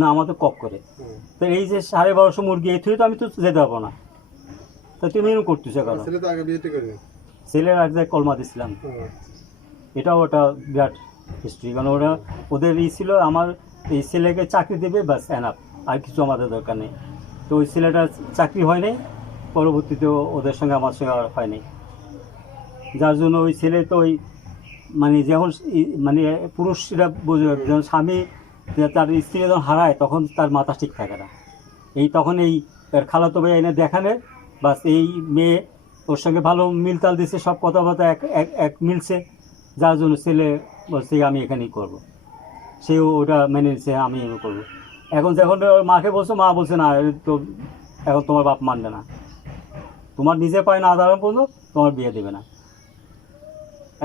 না আমাদের কক করে, তো এই যে 1250 মুরগি এই থেকে তো আমি তো যেতে পারবো না। তো তুমি এরকম করতেছো কেন? ছেলের এক জায়গায় কলমা দিছিলাম, এটাও ওটা বিরাট হিস্ট্রি, কারণ ওরা ওদের ছিল আমার এই ছেলেকে চাকরি দেবে বাস এনাফ, আর কিছু আমাদের দরকার নেই। তো ওই ছেলেটার চাকরি হয় নাই, পরবর্তীতে ওদের সঙ্গে আমার সঙ্গে আর হয় নাই, যার জন্য ওই ছেলে তো ওই মানে যেমন মানে পুরুষরা বোঝে, যখন স্বামী তার স্ত্রী যখন হারায় তখন তার মাথা ঠিক থাকে না। এই তখন এই খালাতো ভাই এনে দেখানে বাস, এই মেয়ে ওর সঙ্গে ভালো মিলতাল দিচ্ছে, সব কথাবার্তা এক এক এক মিলছে, যার জন্য ছেলে বলছে আমি এখানেই করব। সেও ওটা মেনে নিচ্ছে আমি এগুলো করবো। এখন যখন ওর মাকে বলছো, মা বলছে না, তো এখন তোমার বাপ মানবে না, তোমার নিজে পায় না আধার পর্যন্ত তোমার বিয়ে দেবে না।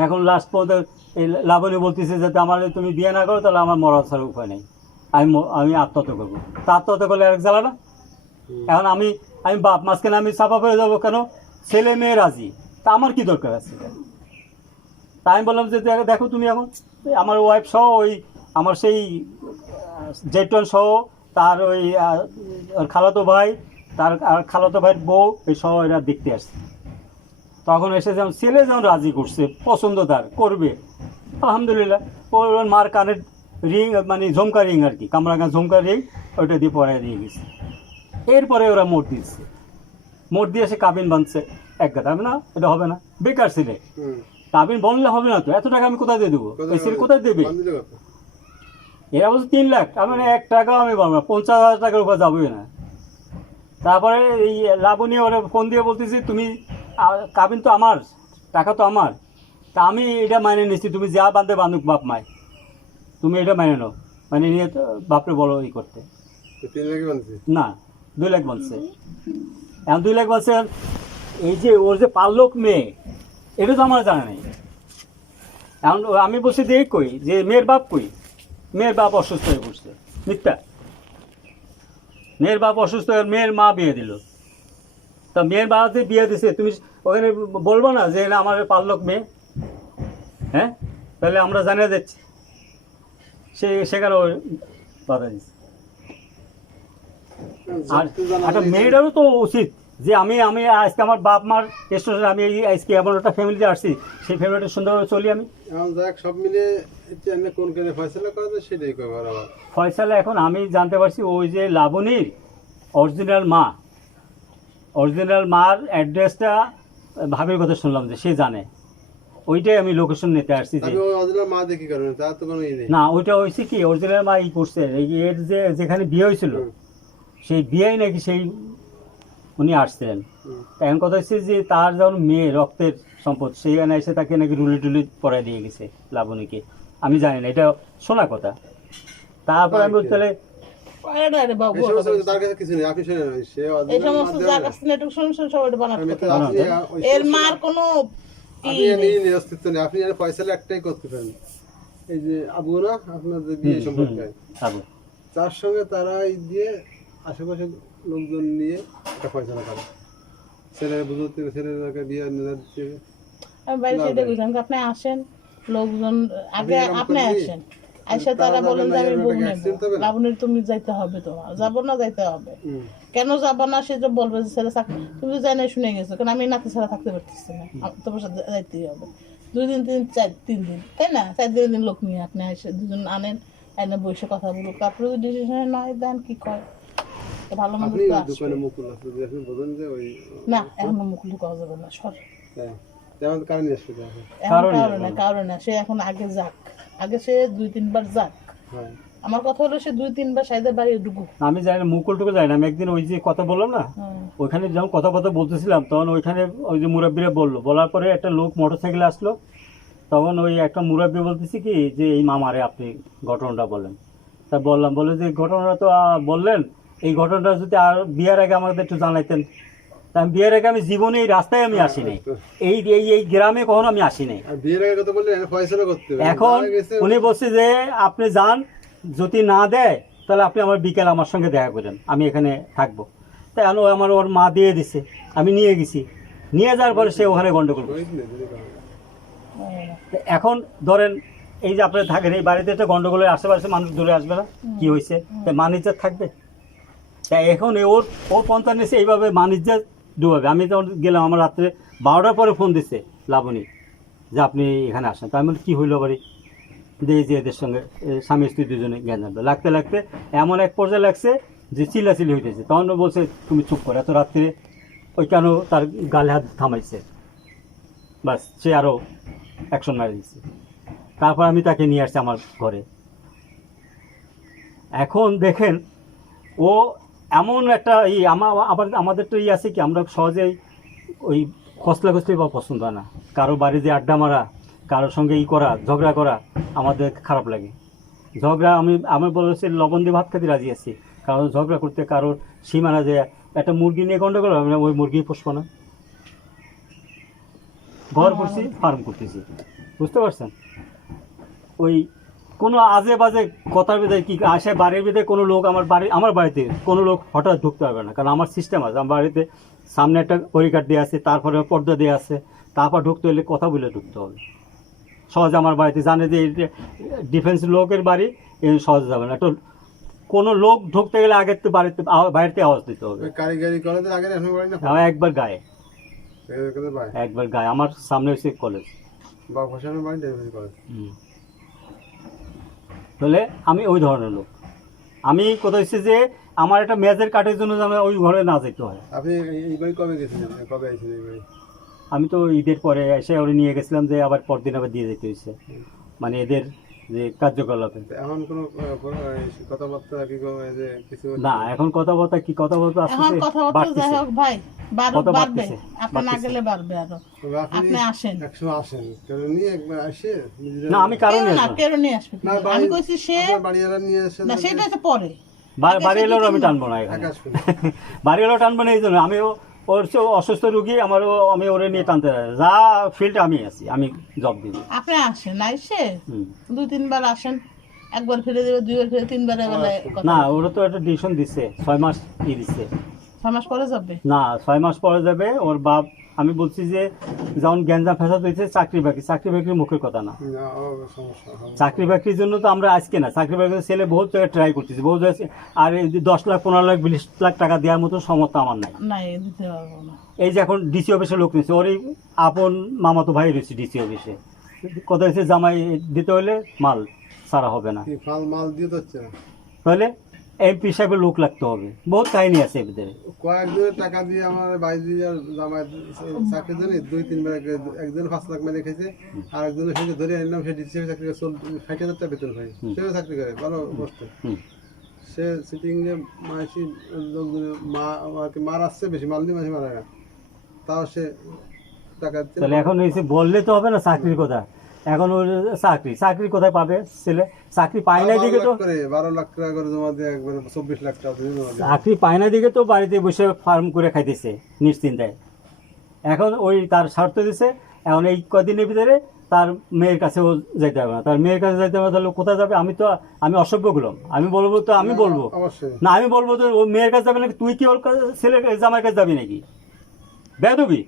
এখন লাস্ট পর্যন্ত এই লাবণী বলতেছে যে আমার তুমি বিয়ে না করো তাহলে আমার মরা ছাড়া উপায় নেই, আমি আত্মহত্যা করবো। তা আত্মহত্যা করলে আরেক জ্বালা না। এখন আমি বাপ মাঝখানে আমি চাপা পড়ে যাবো কেন? ছেলে মেয়ে রাজি, তা আমার কি দরকার আছে? তা আমি বললাম যে দেখো তুমি এখন আমার ওয়াইফ সহ ওই আমার সেই জেটন সহ তার ওই ওর খালাতো ভাই, তার আর খালাতো ভাইয়ের বউ, এই সহ এরা দেখতে আসছে। তখন এসে যেমন ছেলে যেমন রাজি করছে, পছন্দ তার করবে, আলহামদুলিল্লাহ। ওর মার কানের রিং, মানে ঝুমকা রিং আর কি, কামরাঙ্গা ঝুমকা রিং, ওইটা দিয়ে পরে দিয়ে গেছে। এরপরে ওরা মোট দিচ্ছে, মোট দিয়ে সে কাবিন বাঁধছে। এক কথা হবে না, এটা হবে না, বেকার ছেলে। কাবিন বললে হবে না তো, এত টাকা আমি কোথায় দিয়ে দেবো? ওই ছেলে কোথায় দেবে? এরা বলছে 3 লাখ, আমি 1 টাকাও আমি পাবো না, 50,000 টাকার উপর যাবোই না। তারপরে এই লাবণী ওরা ফোন দিয়ে বলতেছি তুমি কাবিন তো আমার, টাকা তো আমার, তা আমি এটা মানে নিচ্ছি, তুমি যা বাঁধে বাঁধুক বাপ মায়, তুমি এটা মানে নাও, মানে নিয়ে তো বাপরে বলো ই করতে। না, 2 লাখ বলছে। এখন 2 লাখ বলছে। এই যে ওর যে পাল্লক মেয়ে, এটা তো আমার জানা নেই। এখন আমি বলছি যে কই যে মেয়ের বাপ কই? মেয়ের বাপ অসুস্থ হয়ে পড়ছে, মিথ্যা। মেয়ের বাপ অসুস্থ হয়ে মেয়ের মা বিয়ে দিল। তা মেয়ের বাবাতে বিয়ে দিছে, তুমি ওখানে বলবো না যে এটা আমার পাল্লক মেয়ে? হ্যাঁ, তাহলে আমরা জানিয়ে দিচ্ছি। সেখানে বাধা দিচ্ছে। আর একটা মেয়েটারও তো উচিত যে আমি আজকে আমার বাপ মার স্টেশনে আমি আজকে এমন একটা ফ্যামিলিতে আসছি, সেই ফ্যামিলিটা সুন্দরভাবে চলি আমি। সব মিলে কোন কেনে ফয়সালা করা যায় সেটাই করবো। ফয়সালা এখন আমি জানতে পারছি ওই যে লাবণীর অরিজিনাল মার অ্যাড্রেসটা ভাবির কথা শুনলাম যে সে জানে, ওইটাই আমি লোকেশন নিতে আসছি। মা দেখি কারণ তার তো কোনো না, ওইটা হয়েছে কি অরিজিনাল মা ই করছে, এর যে যেখানে বিয়ে হয়েছিল সেই বিয়েই নাকি সেই উনি আসছেন। এখন কথা হচ্ছে যে তার যখন মেয়ে রক্তের সম্পদ, সেইখানে এসে তাকে নাকি রুলি টুলি পরাই দিয়ে গেছে লাবণীকে। আমি জানি না, এটা শোনা কথা। তারপর আমি বলতে গেলে এর মার কোনো আপনি ফয়সালা একটাই করতে পারেন, এই যে আবু না আপনার যে বিয়ে সম্পর্কে, তার সঙ্গে তারা দিয়ে আশেপাশে লোকজন নিয়ে একটা ফয়সালা করে, ছেলের বুঝতে ছেলেকে বিয়ে দিচ্ছে। আমি বাড়ি সেটা বুঝলাম, আপনি আসেন, লোকজন আগে আপনি আসেন, আইসা তারা বলেন যে আমি বউ নেব, লাবণীর তুমি যাইতে হবে, তোমার যাবো না, যাইতে হবে। কেন যাবো না সে যে বলবে যে ছেলে তুমি যাই না শুনে গেছো, কারণ আমি নাতি ছাড়া থাকতে পারতেছি না, তোমার সাথে যাইতেই হবে। 2 দিন 3 দিন, তাই না? 4 দিন লোক নিয়ে আপনি এসে 2 জন আনেন, এনে বসে কথা বলুক, তারপরে ডিসিশন নয় দেন কি কয় ভালো মন্দ তো আসবে না। এখনো মুকুলি করা যাবে না, সর কারণে সে এখন আগে যাক, আগে সে 2-3 বার যাক। আমার কথা হলো সে 2-3 বার সাইদের বাড়ি ঢুকুক। আমি জানি না, মুকুল টুকু যাই না। আমি একদিন ওই যে কথা বললাম না, ওইখানে যখন কথা বলতেছিলাম তখন ওইখানে ওই যে মুরব্বীরা বলার পরে একটা লোক মোটরসাইকেলে আসলো। তখন ওই একটা মুরব্বী বলতেছি কি যে এই মামারে আপনি ঘটনাটা বলেন। তা বললাম, বলে যে ঘটনাটা তো বললেন, এই ঘটনাটা যদি আর বিয়ের আগে আমাদের একটু জানাইতেন। তা আমি বিয়ের আগে আমি জীবনে এই রাস্তায় আমি আসিনি, এই গ্রামে কখনো আমি আসিনি। এখন উনি বলছে যে আপনি যান, যদি না দেয় তাহলে আপনি আমার বিকেল আমার সঙ্গে দেখা করেন, আমি এখানে থাকবো। তাই আমার ওর মা দিয়ে দিছে, আমি নিয়ে গেছি। নিয়ে যাওয়ার পরে সে ওখানে গন্ডগোল করছে। এখন ধরেন এই যে আপনারা থাকেন এই বাড়িতে একটা গন্ডগোলের আশেপাশে মানুষ দূরে আসবে না, কি হয়েছে? তাই মানিজ্জাত থাকবে। তাই এখন ওর পন্থা নিয়েছে এইভাবে মানিজ্জাত ডুবাবে। আমি তখন গেলাম, আমার রাত্রে 12টার পরে ফোন দিচ্ছে লাবণী যে আপনি এখানে আসেন। তো আমি কী হইলো বাড়ি দিয়ে যে এদের সঙ্গে স্বামী স্ত্রী দুজনে জ্ঞান জানবে। লাগতে লাগতে এমন এক পর্যায়ে লাগছে যে চিল্লাচিল্লি হইতেছে। তখন বলছে তুমি চুপ করো, এত রাত্রে ওই কেন তার গালে হাত থামাইছে, বাস সে আরও অ্যাকশন মারি দিচ্ছে। তারপর আমি তাকে নিয়ে আসছি আমার ঘরে। এখন দেখেন ও এমন একটা আবার আমাদের তো আছে কি, আমরা সহজেই ওই কসলা বা পছন্দ হয় না। কারো বাড়িতে আড্ডা মারা, কারোর সঙ্গে করা, ঝগড়া করা আমাদের খারাপ লাগে। ঝগড়া আমি বলেছি লবণ দিয়ে ভাত খেতে রাজি আছি, কারণ ঝগড়া করতে কারোর সীমানা যে একটা মুরগি নিয়ে গন্ডগোল হবে না, ওই মুরগি পুষবো না। ঘর করছি, ফার্ম করতেছি, বুঝতে পারছেন? ওই কোনো আজে বাজে কথার ভিতরে কি আসে, বাড়ির ভিতরে কোনো লোক আমার বাড়িতে কোনো লোক হঠাৎ ঢুকতে পারবে না, কারণ আমার সিস্টেম আছে। আমার বাড়িতে সামনে একটা ব্যারিকেড দেওয়া আছে, তারপরে পর্দা দেওয়া আছে, তারপর ঢুকতে হলে কথা বলে ঢুকতে হবে। সহজে আমার বাড়িতে জানে যে ডিফেন্স লোকের বাড়ি, এই সহজে যাবে না। একটু কোনো লোক ঢুকতে গেলে আগের তো বাইরেতে আওয়াজ দিতে হবে। কারিগরি কলেজের আগে এখন বাড়ি না, একবার গায়ে, একবার গায়ে। আমার সামনে হচ্ছে কলেজ বা ভাষানোর বাড়ি কলেজ। তাহলে আমি ওই ধরনের লোক। আমি কোথায় হচ্ছে যে আমার একটা মেজের কাঠের জন্য যেন ওই ঘরে না যেতে হয়। আপনি এই বাড়ি কবে গেছিলেন, কবে আইছেন এই বাড়ি? আমি তো ঈদের পরে এসে ওরে নিয়ে গেছিলাম, যে আবার পরদিন আবার দিয়ে যেতে হয়েছে, মানে এদের যে কার্যকলাপে। এখন কোনো কথাবার্তা কি যে কিছু না, এখন কথাবার্তা কি, কথাবার্তা এখন আসছে কথাবার্তা যাই হোক ভাই, কত বাড়বে, বাড়তেছে, আপনি না গেলে বাড়বে আরো। আপনি আসেন, একসময় আসেন, কেন নিয়ে একবার আসে না আমি কারণ কেউ না, কেউ নিয়ে আসবে। না, বাড়ি- আমি কইছি সে বাড়িওয়ালা নিয়ে আসেন না, সেটা হচ্ছে পরে। বাড়ি এলেও আমি টানবো না এখানে, আকাশ বাড়ি এলেও টানবো না। এই জন্য আমি ওর চেয়ে অসুস্থ রুগী, আমি ওরে নিয়ে টানতে যা ফিল্ড আমি আছি, আমি জব দিব। আপনি আসেন, আইসে হুম। 2-3 বার আসেন, একবার ফিরে দেবে, 2 বার ফিরে, 3 বারে বেলায় না, ওরা তো একটা ডিসিশন দিচ্ছে, 6 মাস দিচ্ছে। 6 মাস পরে যাবে। না, 6 মাস পরে যাবে। ওর বাপ, আমি বলছি যে যেমন গ্যাঞ্জাম ফ্যাসাদ হয়েছে, চাকরি বাকরির মুখের কথা না। সমস্যা চাকরি বাকরির জন্য তো আমরা আজকে না, চাকরি বাকরির ছেলে বহুত জায়গায় ট্রাই করতেছি, বহুত জায়গায়। আর এই যে 10 লাখ 15 লাখ 20 লাখ টাকা দেওয়ার মতো সমর্থ আমার নাই। নাই, দিতে পারবো না। এই যে এখন ডিসি অফিসে লোক নিচ্ছে, ওর আপন মামাতো ভাই রয়েছে ডিসি অফিসে। কথা হচ্ছে জামাই দিতে হলে মাল সারা হবে না, কি ফাল মাল দিয়ে হচ্ছে না, তাহলে এমপি সাহেবের লোক লাগতে হবে। বহুত কাহিনী আছে এর ভিতরে। কয়েকজনের টাকা দিয়ে আমার 22,000 জামাই চাকরির জন্য 2-3 বার একজন 5 লাখ মেরে খেয়েছে, আর একজনের সঙ্গে ধরে আনলাম, সে ডিসি চাকরি করে 60,000 টাকা বেতন পাই, সেও চাকরি করে ভালো কষ্ট। হুম। সে সিটিং এ মাসি লোকজন মার আসছে, বেশি মাল দিয়ে মাসি মারা না, তাও সে টাকা দিচ্ছে। তাহলে এখন এসে বললে তো হবে না চাকরির কথা। এখন ওর চাকরি কোথায় পাবে ছেলে? চাকরি পায় না দিকে তো 12 লাখ টাকা করে জমা দিয়ে একবার 24 লাখ টাকা দিয়ে জমা দিয়ে। চাকরি পায় না দিকে তো বাড়িতে বসে ফার্ম করে খাইতেছে নিশ্চিন্তায়। এখন ওই তার স্বার্থ দিছে, এখন এই কদিনের ভিতরে তার মেয়ের কাছেও যেতে হবে না। তার মেয়ের কাছে যেতে হবে, তাহলে কোথায় যাবে? আমি অসভ্য গুলাম, আমি বলবো তো, আমি বলবো অবশ্যই না, আমি বলবো তো ও মেয়ের কাছে যাবে নাকি? তুই কি ওর ছেলে জামাইয়ের কাছে যাবি নাকি? বেয়াদবি।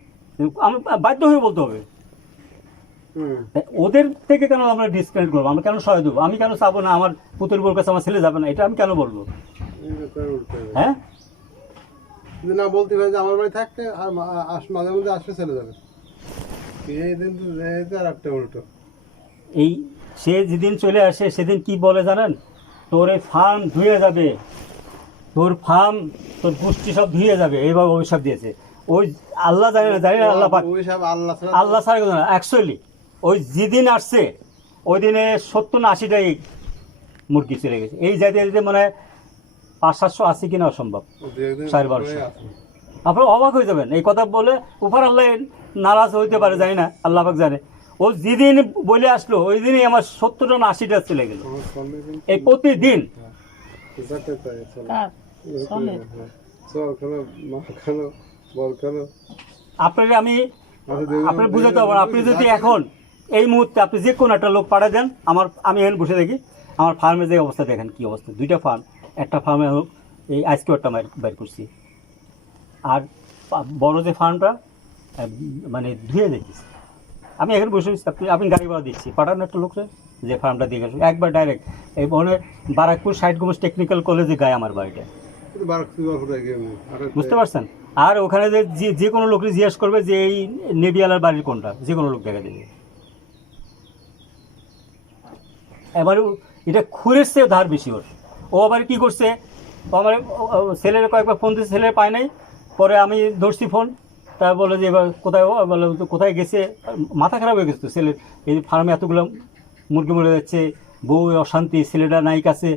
আমি বাধ্য হয়ে বলতে হবে। ওদের থেকে কেন আমরা ডিসকানেক্ট করবো? আমরা কেন সহায় দেবো? আমি কেন চাবো না আমার পুতুল বোর কাছে আমার ছেলে যাবে না? এটা আমি কেন বলবো? হ্যাঁ, যদি না বলতে পারে যে আমার বাড়ি থাকতে, আর মাঝে মধ্যে আসলে চলে যাবে, এই দিন তো আর একটা উল্টো। এই সে যেদিন চলে আসে সেদিন কি বলে জানেন? তোর এই ফার্ম ধুয়ে যাবে, তোর ফার্ম, তোর গোষ্ঠী সব ধুয়ে যাবে, এইভাবে অভিশাপ দিয়েছে। ওই আল্লাহ জানে না, আল্লাহ পাক, ওইসব আল্লাহ ছাড়া কথা না। অ্যাকচুয়ালি ওই যেদিন আসছে ওই দিনে 70 না 80টাই মুরগি চলে গেছে। এই জায়গাতে মানে 500-700 আছে কিনা অসম্ভব, 1250। আপনারা অবাক হয়ে যাবেন এই কথা বলে। উপর আল্লাহ নারাজ হইতে পারে, জানি না, আল্লাহ পাক জানে। ও যেদিন বলে আসলো ওই দিনই আমার 70টা না 80টা চলে গেল, এই প্রতিদিন। কার চলে? আপনার আপনার বুঝাতে হবে না। আপনি যদি এখন এই মুহূর্তে আপনি যে কোনো একটা লোক পাঠিয়ে দেন, আমি এখানে বসে দেখি আমার ফার্মের যে অবস্থা, দেখেন কি অবস্থা। 2টা ফার্ম, একটা ফার্মে এই আইসকিউরটা বাইর করছি, আর বড় যে ফার্মটা মানে ধুয়ে দেখেছি। আমি এখানে বসে আপনি গাড়ি ভাড়া দিচ্ছি, পাঠানো একটা লোকরে যে ফার্মটা দিয়ে গেছে একবার ডাইরেক্ট এই মনে বারাকপুর সাইডগঞ্জ টেকনিক্যাল কলেজে গায়ে আমার বাড়িটা, বুঝতে পারছেন? আর ওখানে যে কোনো লোককে জিজ্ঞেস করবে যে এই নেবিয়ালার বাড়ির কোনটা, যে কোনো লোক দেখা দেবে। এবার এটা খুঁড়ের চেয়ে ধার বেশি ওর। ও আবার কি করছে, ও আমার ছেলের কয়েকবার ফোন দিচ্ছে, ছেলে পায় নাই। পরে আমি ধরছি ফোন, তা বলে যে এবার কোথায়, ও বলে কোথায় গেছে। মাথা খারাপ হয়ে গেছে তো ছেলের, এই ফার্মে এতগুলো মুরগি মরে যাচ্ছে, বউ অশান্তি, ছেলেটা নাই কাছে,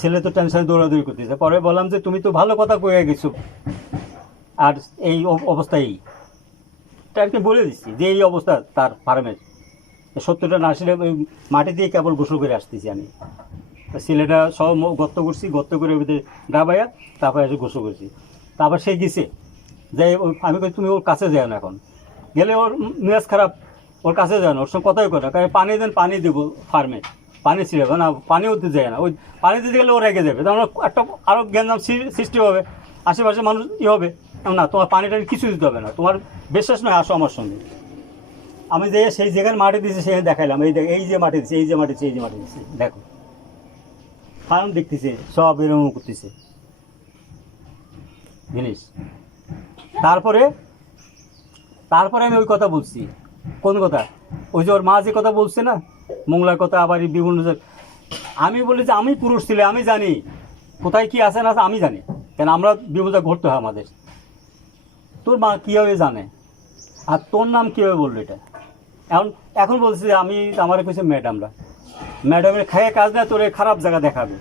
ছেলে তো টেনশনে দৌড়াদৌড়ি করতেছে। পরে বললাম যে তুমি তো ভালো কথা কয়ে গেছো, আর এই অবস্থায় তারকে বলে দিচ্ছি যে এই অবস্থা তার ফার্মের, 70টা না আসলে ওই মাটি দিয়ে কেবল গোসল করে আসতেছি আমি। তা ছেলেটা সব গর্ত করছি, গর্ত করে ওই ভিতরে ডাবাইয়া তারপরে এসে গোসল করছি। তারপর সে গেছে, যাই আমি কই তুমি ওর কাছে যাও না, এখন গেলে ওর মেজাজ খারাপ, ওর কাছে যায় না, ওর সঙ্গে কথাই করে না, কারণ পানি দেন, পানি দেবো ফার্মে, পানি ছিঁড়ে না, পানিও দিতে যায় না, ওই পানি দিতে গেলে ও রেগে যাবে, তখন একটা আরও গ্যাঞ্জাম সৃষ্টি হবে, আশেপাশে মানুষ ই হবে। না, তোমার পানিটা কিছু দিতে হবে না, তোমার বিশ্বাস নয়, আসো আমার সঙ্গে। আমি যে সেই জায়গায় মাটি দিয়েছি সেখানে দেখাইলাম, এই যে মাটি দিচ্ছে, এই যে মাটি দিচ্ছে, এই যে মাটি দিচ্ছে, দেখো ফার্ম দেখতেছে, সব এরকম করতেছে জিনিস। তারপরে আমি ওই কথা বলছি, কোন কথা, ওই যে ওর মা যে কথা বলছে না, মোংলার কথা, আবার বিভিন্ন, আমি বলি যে আমি পুরুষ ছেলে, আমি জানি কোথায় কি আছে না আছে, আমি জানি, কেন আমরা বিপদে ঘটতে হয় আমাদের। তোর মা কীভাবে জানে, আর তোর নাম কীভাবে বললো এটা? এখন বলছি যে আমি, আমার কাছে ম্যাডামের খেয়ে কাজ না, তোর খারাপ জায়গা দেখাবে।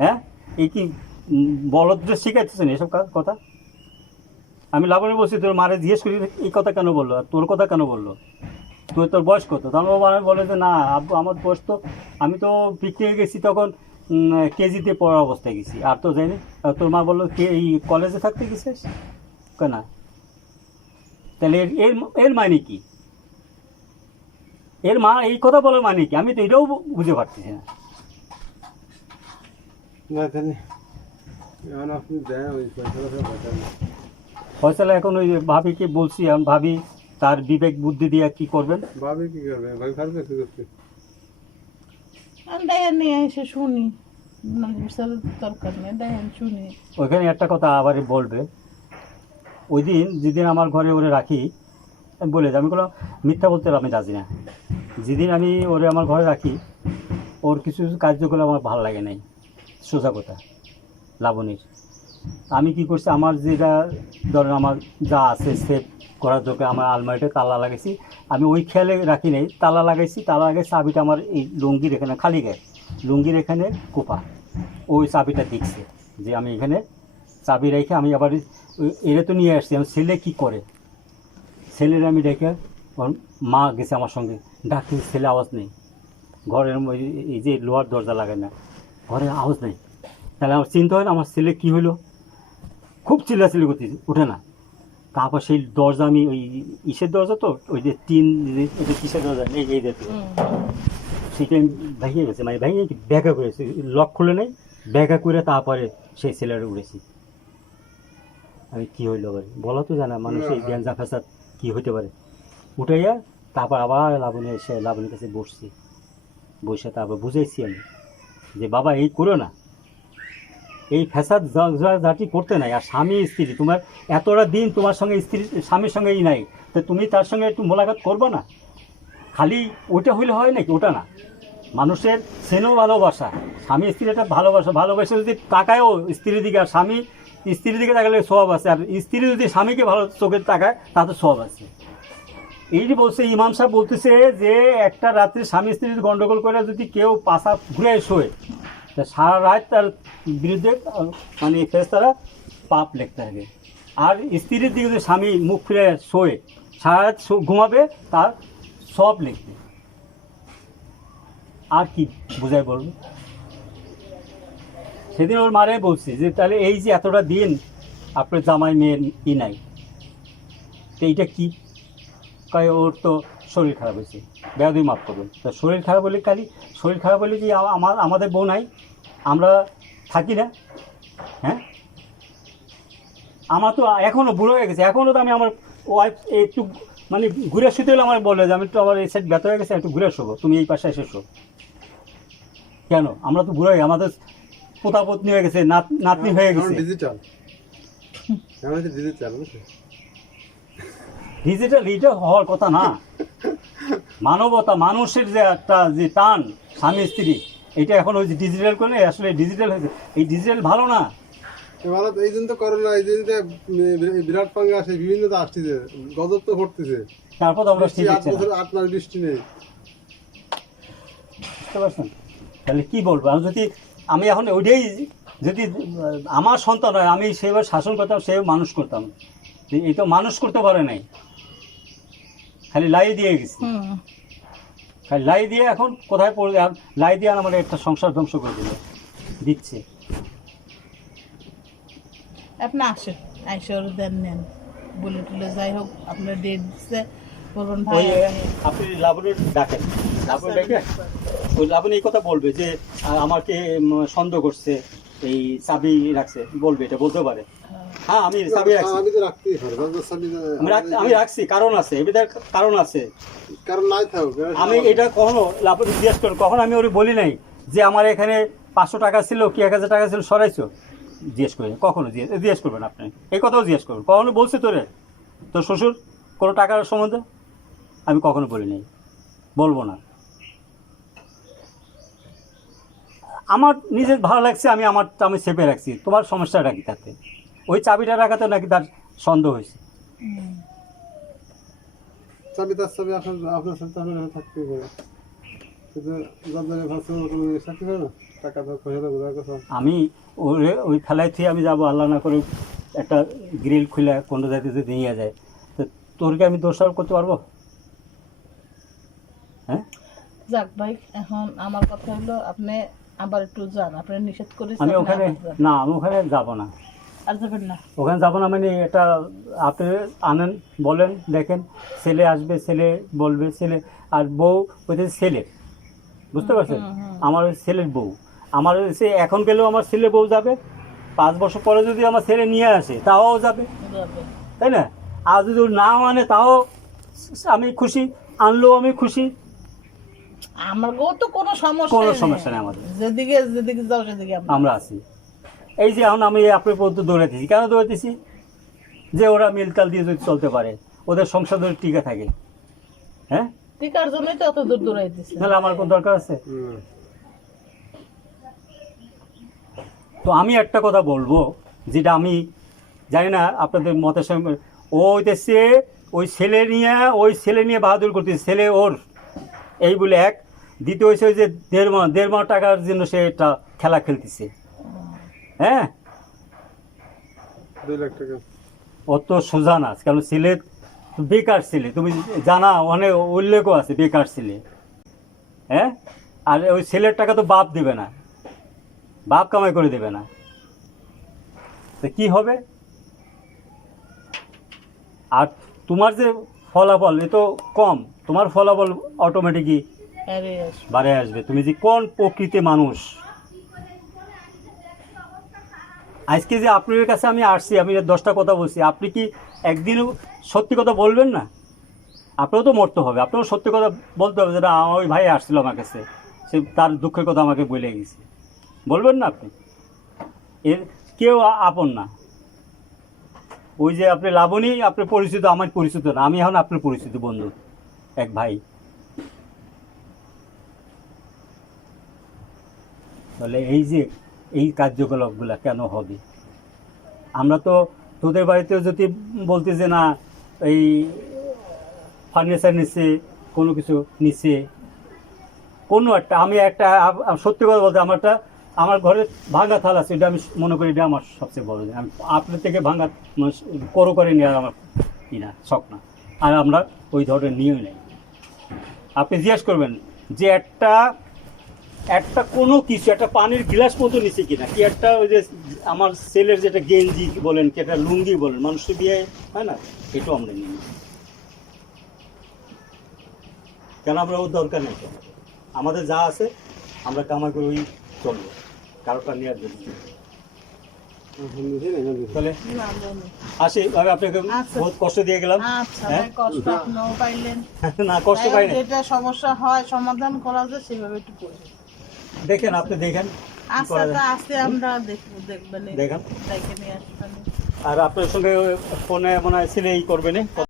হ্যাঁ, এই কি বলদদের শিখাইতেছেন এসব কথা? আমি লাবণী বলছি, তোর মারে জিজ্ঞেস করি এই কথা কেন বললো, আর তোর কথা কেন বললো, তোর বয়স কত? তখন ও মানে বলে যে না আব্বু, আমার বয়স তো, আমি তো পিকনিকে গেছি তখন কেজিতে পড়ার অবস্থায় গেছি, আর তো যাইনি। তোর মা বললো এই কলেজে থাকতে গেছিস কেন? তাহলে এর মানে কি? এর মা এই কথা বলার মানে কি? আমি তো এটাও বুঝে পারতেছি না। না তাহলে এখন আপনি দেন ওই পয়সা ফয়সালা এখন ওই ভাবিকে বলছি, আমি ভাবি তার বিবেক বুদ্ধি দিয়ে কি করবেন। ভাবি কি করবে, ভাই ফার্মে কি করতে? ডায়ান নিয়ে এসে শুনি, বিচারের দরকার নেই, ডায়ান শুনি। ওইখানে একটা কথা আবার বলবে, ওই দিন যেদিন আমার ঘরে ওরে রাখি, আমি বলে আমি কোনো মিথ্যা বলতে আমি রাজি না। যেদিন আমি ওরে আমার ঘরে রাখি, ওর কিছু কার্যকলাপ আমার ভালো লাগে নাই, সোজা কথা লাবণীর। আমি কি করছি, আমার যেটা ধরেন আমার যা আছে সেভ করার জন্য আমার আলমারিতে তালা লাগাইছি, আমি ওই খেয়ালে রাখি নাই, তালা লাগাইছি, তালা লাগাই চাবিটা আমার এই লুঙ্গির এখানে খালি গায়ে, লুঙ্গির এখানে কোপা, ওই চাবিটা দেখছে যে আমি এখানে চাবি রেখে আমি আবার এরা তো নিয়ে আসছি। আমার ছেলে কী করে, ছেলের আমি রেখে, মা গেছে আমার সঙ্গে, ডাকি, ছেলে আওয়াজ নেই, ঘরের এই যে লোহার দরজা লাগায় না, ঘরে আওয়াজ নেই। তাহলে আমার চিন্তা হয় না আমার ছেলে কী হলো, খুব চিল্লাচিল্লি করতে, উঠে না। তারপর সেই দরজা আমি ওই ইসের দরজা তো, ওই যে টিন, ওই কিসের দরজা নেই, এই দেখতে সেটা আমি ভেঙে গেছে, মানে ভেঙে ব্যাগা করেছি, লক খুলে নেই, ব্যাগা করে তারপরে সেই ছেলেটা উড়েছি। আমি কী হইলো আবার বলা তো জানা, মানুষ এই গ্যাঞ্জা ফ্যাসাদ কী হইতে পারে। উঠাইয়া তারপর আবার লাবণীর কাছে বসছি, বসে তারপর বুঝাইছি আমি যে বাবা এই করো না, এই ফ্যাসাদ জাতি করতে নাই। আর স্বামী স্ত্রী, তোমার এতটা দিন তোমার সঙ্গে স্বামীর সঙ্গেই নাই, তো তুমি তার সঙ্গে একটু মোলাকাত করবো না? খালি ওইটা হইলে হয় নাকি? ওটা না, মানুষের স্নেহ ভালোবাসা, স্বামী স্ত্রীর একটা ভালোবাসা যদি তাকায়ও স্ত্রীর দিকে, আর স্বামী স্ত্রীর দিকে তাকালে স্বভাব আছে, আর স্ত্রী যদি স্বামীকে ভালো চোখে তাকায় তাতে স্বভাব আছে। এই যে বলছে ইমাম সাহেব বলতেছে যে একটা রাত্রে স্বামী স্ত্রীর গন্ডগোল করে যদি কেউ পাশা ঘুরে শোয়, সারা রাত তার বিরুদ্ধে মানে ফেরেশতারা পাপ লিখতে থাকে। আর স্ত্রীর দিকে যদি স্বামী মুখ ফিরে শোয়, সারা রাত ঘুমাবে, তার সব লিখবে। আর কি বুঝাই বলবো? সেদিন ওর মারে বলছি যে তাহলে এই যে এতটা দিন আপনার জামাই মেয়ের ই নাই, তো এইটা কি কয়, ওর তো শরীর খারাপ হয়েছে, বেয়াদবি মাফ করবেন। তো শরীর খারাপ হলে শরীর খারাপ হলে কি আমাদের বউ নাই, আমরা থাকি না? হ্যাঁ, আমার তো এখনও বুড়ো হয়ে গেছে, এখনও তো আমি আমার ওয়াইফ একটু মানে ঘুরে শুতে হলে আমার বলে যে আমি একটু আমার এই সাইড ব্যথা হয়ে গেছে, একটু ঘুরে শোবো, তুমি এই পাশে এসে শো। কেন? আমরা তো বুড়ো হয়ে, আমাদের পোতা পত্নী হয়ে গেছে, নাতনি হয়ে গেছে। ডিজিটাল ডিজিটাল এটা হওয়ার কথা না। মানবতা, মানুষের যে একটা যে টান স্বামী স্ত্রী, এটা এখন ওই যে ডিজিটাল করে আসলে ডিজিটাল হয়েছে। এই ডিজিটাল ভালো না, ভালো এই দিন তো করোনা, এই দিন বিরাট পাঙ্গা আসে, বিভিন্ন তো আসতেছে, গজব তো ঘটতেছে। তারপর তো আমরা ঠিক 8 মাস বৃষ্টি নেই, বুঝতে পারছেন? তাহলে কি বলবো? আমি এখন ওইটাই, যদি আমার সন্তান হয় আমি সেভাবে শাসন করতাম, সেভাবে মানুষ করতাম। এই তো মানুষ করতে পারে নাই, খালি লাই দিয়ে গেছি, হুম। খালি লাই দিয়ে এখন কোথায় পড়ে লাই দিয়ে আমার একটা সংসার ধ্বংস করে দিচ্ছে। আপনি আসেন, আইসে ওর দেন নেন, বলে টুলে যাই হোক আপনার ডেট দিচ্ছে, বলবেন ভাই ওই আপনি লাবণের ডাকেন, লাবণ ডেকে ওই লাবণ এই কথা বলবে যে আমাকে সন্দেহ করছে, এই চাবি রাখছে, বলবে, এটা বলতে পারে। হ্যাঁ আমি চাবি রাখছি, আমি তো রাখতেই পারি, আমি রাখছি, কারণ আছে, এটার কারণ আছে। কারণ নাই থাকুক, আমি এটা কখনো লাবণ জিজ্ঞেস করি, কখনো আমি ওর বলি নাই যে আমার এখানে 500 টাকা ছিল কি 1000 টাকা ছিল সরাইছো, জিজ্ঞেস করি কখনো, জিজ্ঞেস করবেন আপনি, এই কথাও জিজ্ঞেস করবেন। কখনো বলছে তোর শ্বশুর কোনো টাকার সম্বন্ধে? আমি কখনো বলি নাই, বলবো না। আমার নিজের ভালো লাগছে, আমি চেপে রাখছি, তোমার সমস্যাটা কি তাতে? ওই চাবিটা রাখাতে নাকি তার সন্দেহ হয়েছে। চাবি তার চাবি আপনার সাথে আপনার থাকতেই পারে, কিন্তু যাদের ভাবছে কোনো জিনিস থাকতে পারে না, টাকা তো খোঁজা তো বোঝার কথা। আমি ওই ফেলাই থেকে আমি যাবো, আল্লাহ না করে একটা গ্রিল খুলে কোনো জায়গায় যদি নিয়ে যায়, তো তোরকে আমি দোষারোপ করতে পারবো? হ্যাঁ, যাক ভাই, এখন আমার কথা হলো আপনি আবার একটু যান, আপনি নিষেধ করেছেন, আমি ওখানে না, আমি ওখানে যাবো না, আর যাবেন না। ওখানে যাবো না মানে এটা আপনি আনেন, বলেন, দেখেন, ছেলে আসবে, ছেলে বলবে, ছেলে আর বউ ওই ছেলে, বুঝতে পারছেন? আমার ওই ছেলের বউ, আমার সে এখন গেলেও আমার ছেলে বউ যাবে, 5 বছর পরে যদি আমার ছেলে নিয়ে আসে তাও যাবে, যাবে। তাই না? আর যদি নাও আনে তাও আমি খুশি, আনলেও আমি খুশি, আমার গো তো কোনো কোনো সমস্যা নেই আমাদের, যেদিকে যাও সেদিকে আমরা আছি। এই যে এখন আমি আপনার পদ্ধতি দৌড়াতেছি, কেন দৌড়াতেছি? যে ওরা মিলতাল দিয়ে যদি চলতে পারে, ওদের সংসার ধরে টিকে থাকে, হ্যাঁ, টিকার জন্যই তো অত দূর দূরাইতেছে। তাহলে আমার কোন দরকার আছে? তো আমি একটা কথা বলবো, যেটা আমি জানি না আপনাদের মতের সঙ্গে, ও হইতেছে ওই ছেলে নিয়ে বাহাদুর করতেছে, ছেলে ওর এই বলে এক, দ্বিতীয় হয়েছে ওই যে 1.5 টাকার জন্য সে একটা খেলা খেলতেছে, হ্যাঁ, 2 লাখ টাকা অত সোজা না, কারণ ছেলে বেকার ছেলে, তুমি জানা, অনেক উল্লেখও আছে বেকার ছেলে, হ্যাঁ, আর ওই ছেলের টাকা তো বাপ দেবে না, বাপ কামাই করে দেবে না, তো কি হবে? আর তোমার যে ফলাফল এ তো কম, তোমার ফলাফল অটোমেটিকই আরে আসো। বাড়ে আসবে। তুমি যে কোন প্রকৃতি মানুষ, আজকে যে আপনার কাছে আমি আসছি, আমি 10টা কথা বলছি, আপনি কি একদিনও সত্যি কথা বলবেন না? আপনারও তো মরতে হবে, আপনারও সত্যি কথা বলতে হবে, যেটা আমার ওই ভাই আসছিল আমার কাছে, সে তার দুঃখের কথা আমাকে বলে গেছে, বলবেন না আপনি? এর কেউ আপন না, ওই যে আপনি লাবণী, আপনার পরিচিত, আমার পরিচিত না, আমি এখন আপনার পরিচিত বন্ধু, এক ভাই। তাহলে এই যে এই কার্যকলাপগুলা কেন হবে? আমরা তো তোদের বাড়িতেও যদি বলতে যে না এই ফার্নিচার নিচ্ছে, কোনো কিছু নিচ্ছে, কোনো একটা, আমি একটা সত্যি কথা বলতে, আমার ঘরে ভাঙা থাল আছে, এটা আমি মনে করি এটা আমার সবচেয়ে বড়, আমি আপনার থেকে ভাঙা করে নেওয়ার আমার কি না, শখ না, আর আমরা ওই ধরনের নিয়েও নেই। আপনি জিজ্ঞেস করবেন যে একটা কোনো কিছু, একটা পানির গ্লাস মতো নিচ্ছে কিনা, কি একটা ওই যে আমার ছেলের যেটা গেঞ্জি বলেন, কি একটা লুঙ্গি বলেন, মানুষকে দিয়ে হয় না, এটাও আমরা নিই, কেন? আমরা ওর দরকার নেই, কেন? আমাদের যা আছে আমরা কামাই করে ওই চলবো, কারোটা নেওয়ার জন্য। তাহলে না, বলুন। আসি, আমি আপনাকে আচ্ছা। বহুত কষ্ট দিয়ে গেলাম। আচ্ছা হ্যাঁ? ভাই, কষ্ট আপনিও পাইলেন, না, কষ্ট পাই না, যেটা সমস্যা হয় সমাধান করা যায় সেভাবে একটু করি। দেখেন, আপনি দেখেন কি আচ্ছা, করা যায়। তা আজকে আমরা দেখবেন, দেখান। দেখে নিয়ে আসবেন। আর আপনার সঙ্গে ফোনে মনে হয় ছেলেই করবেন।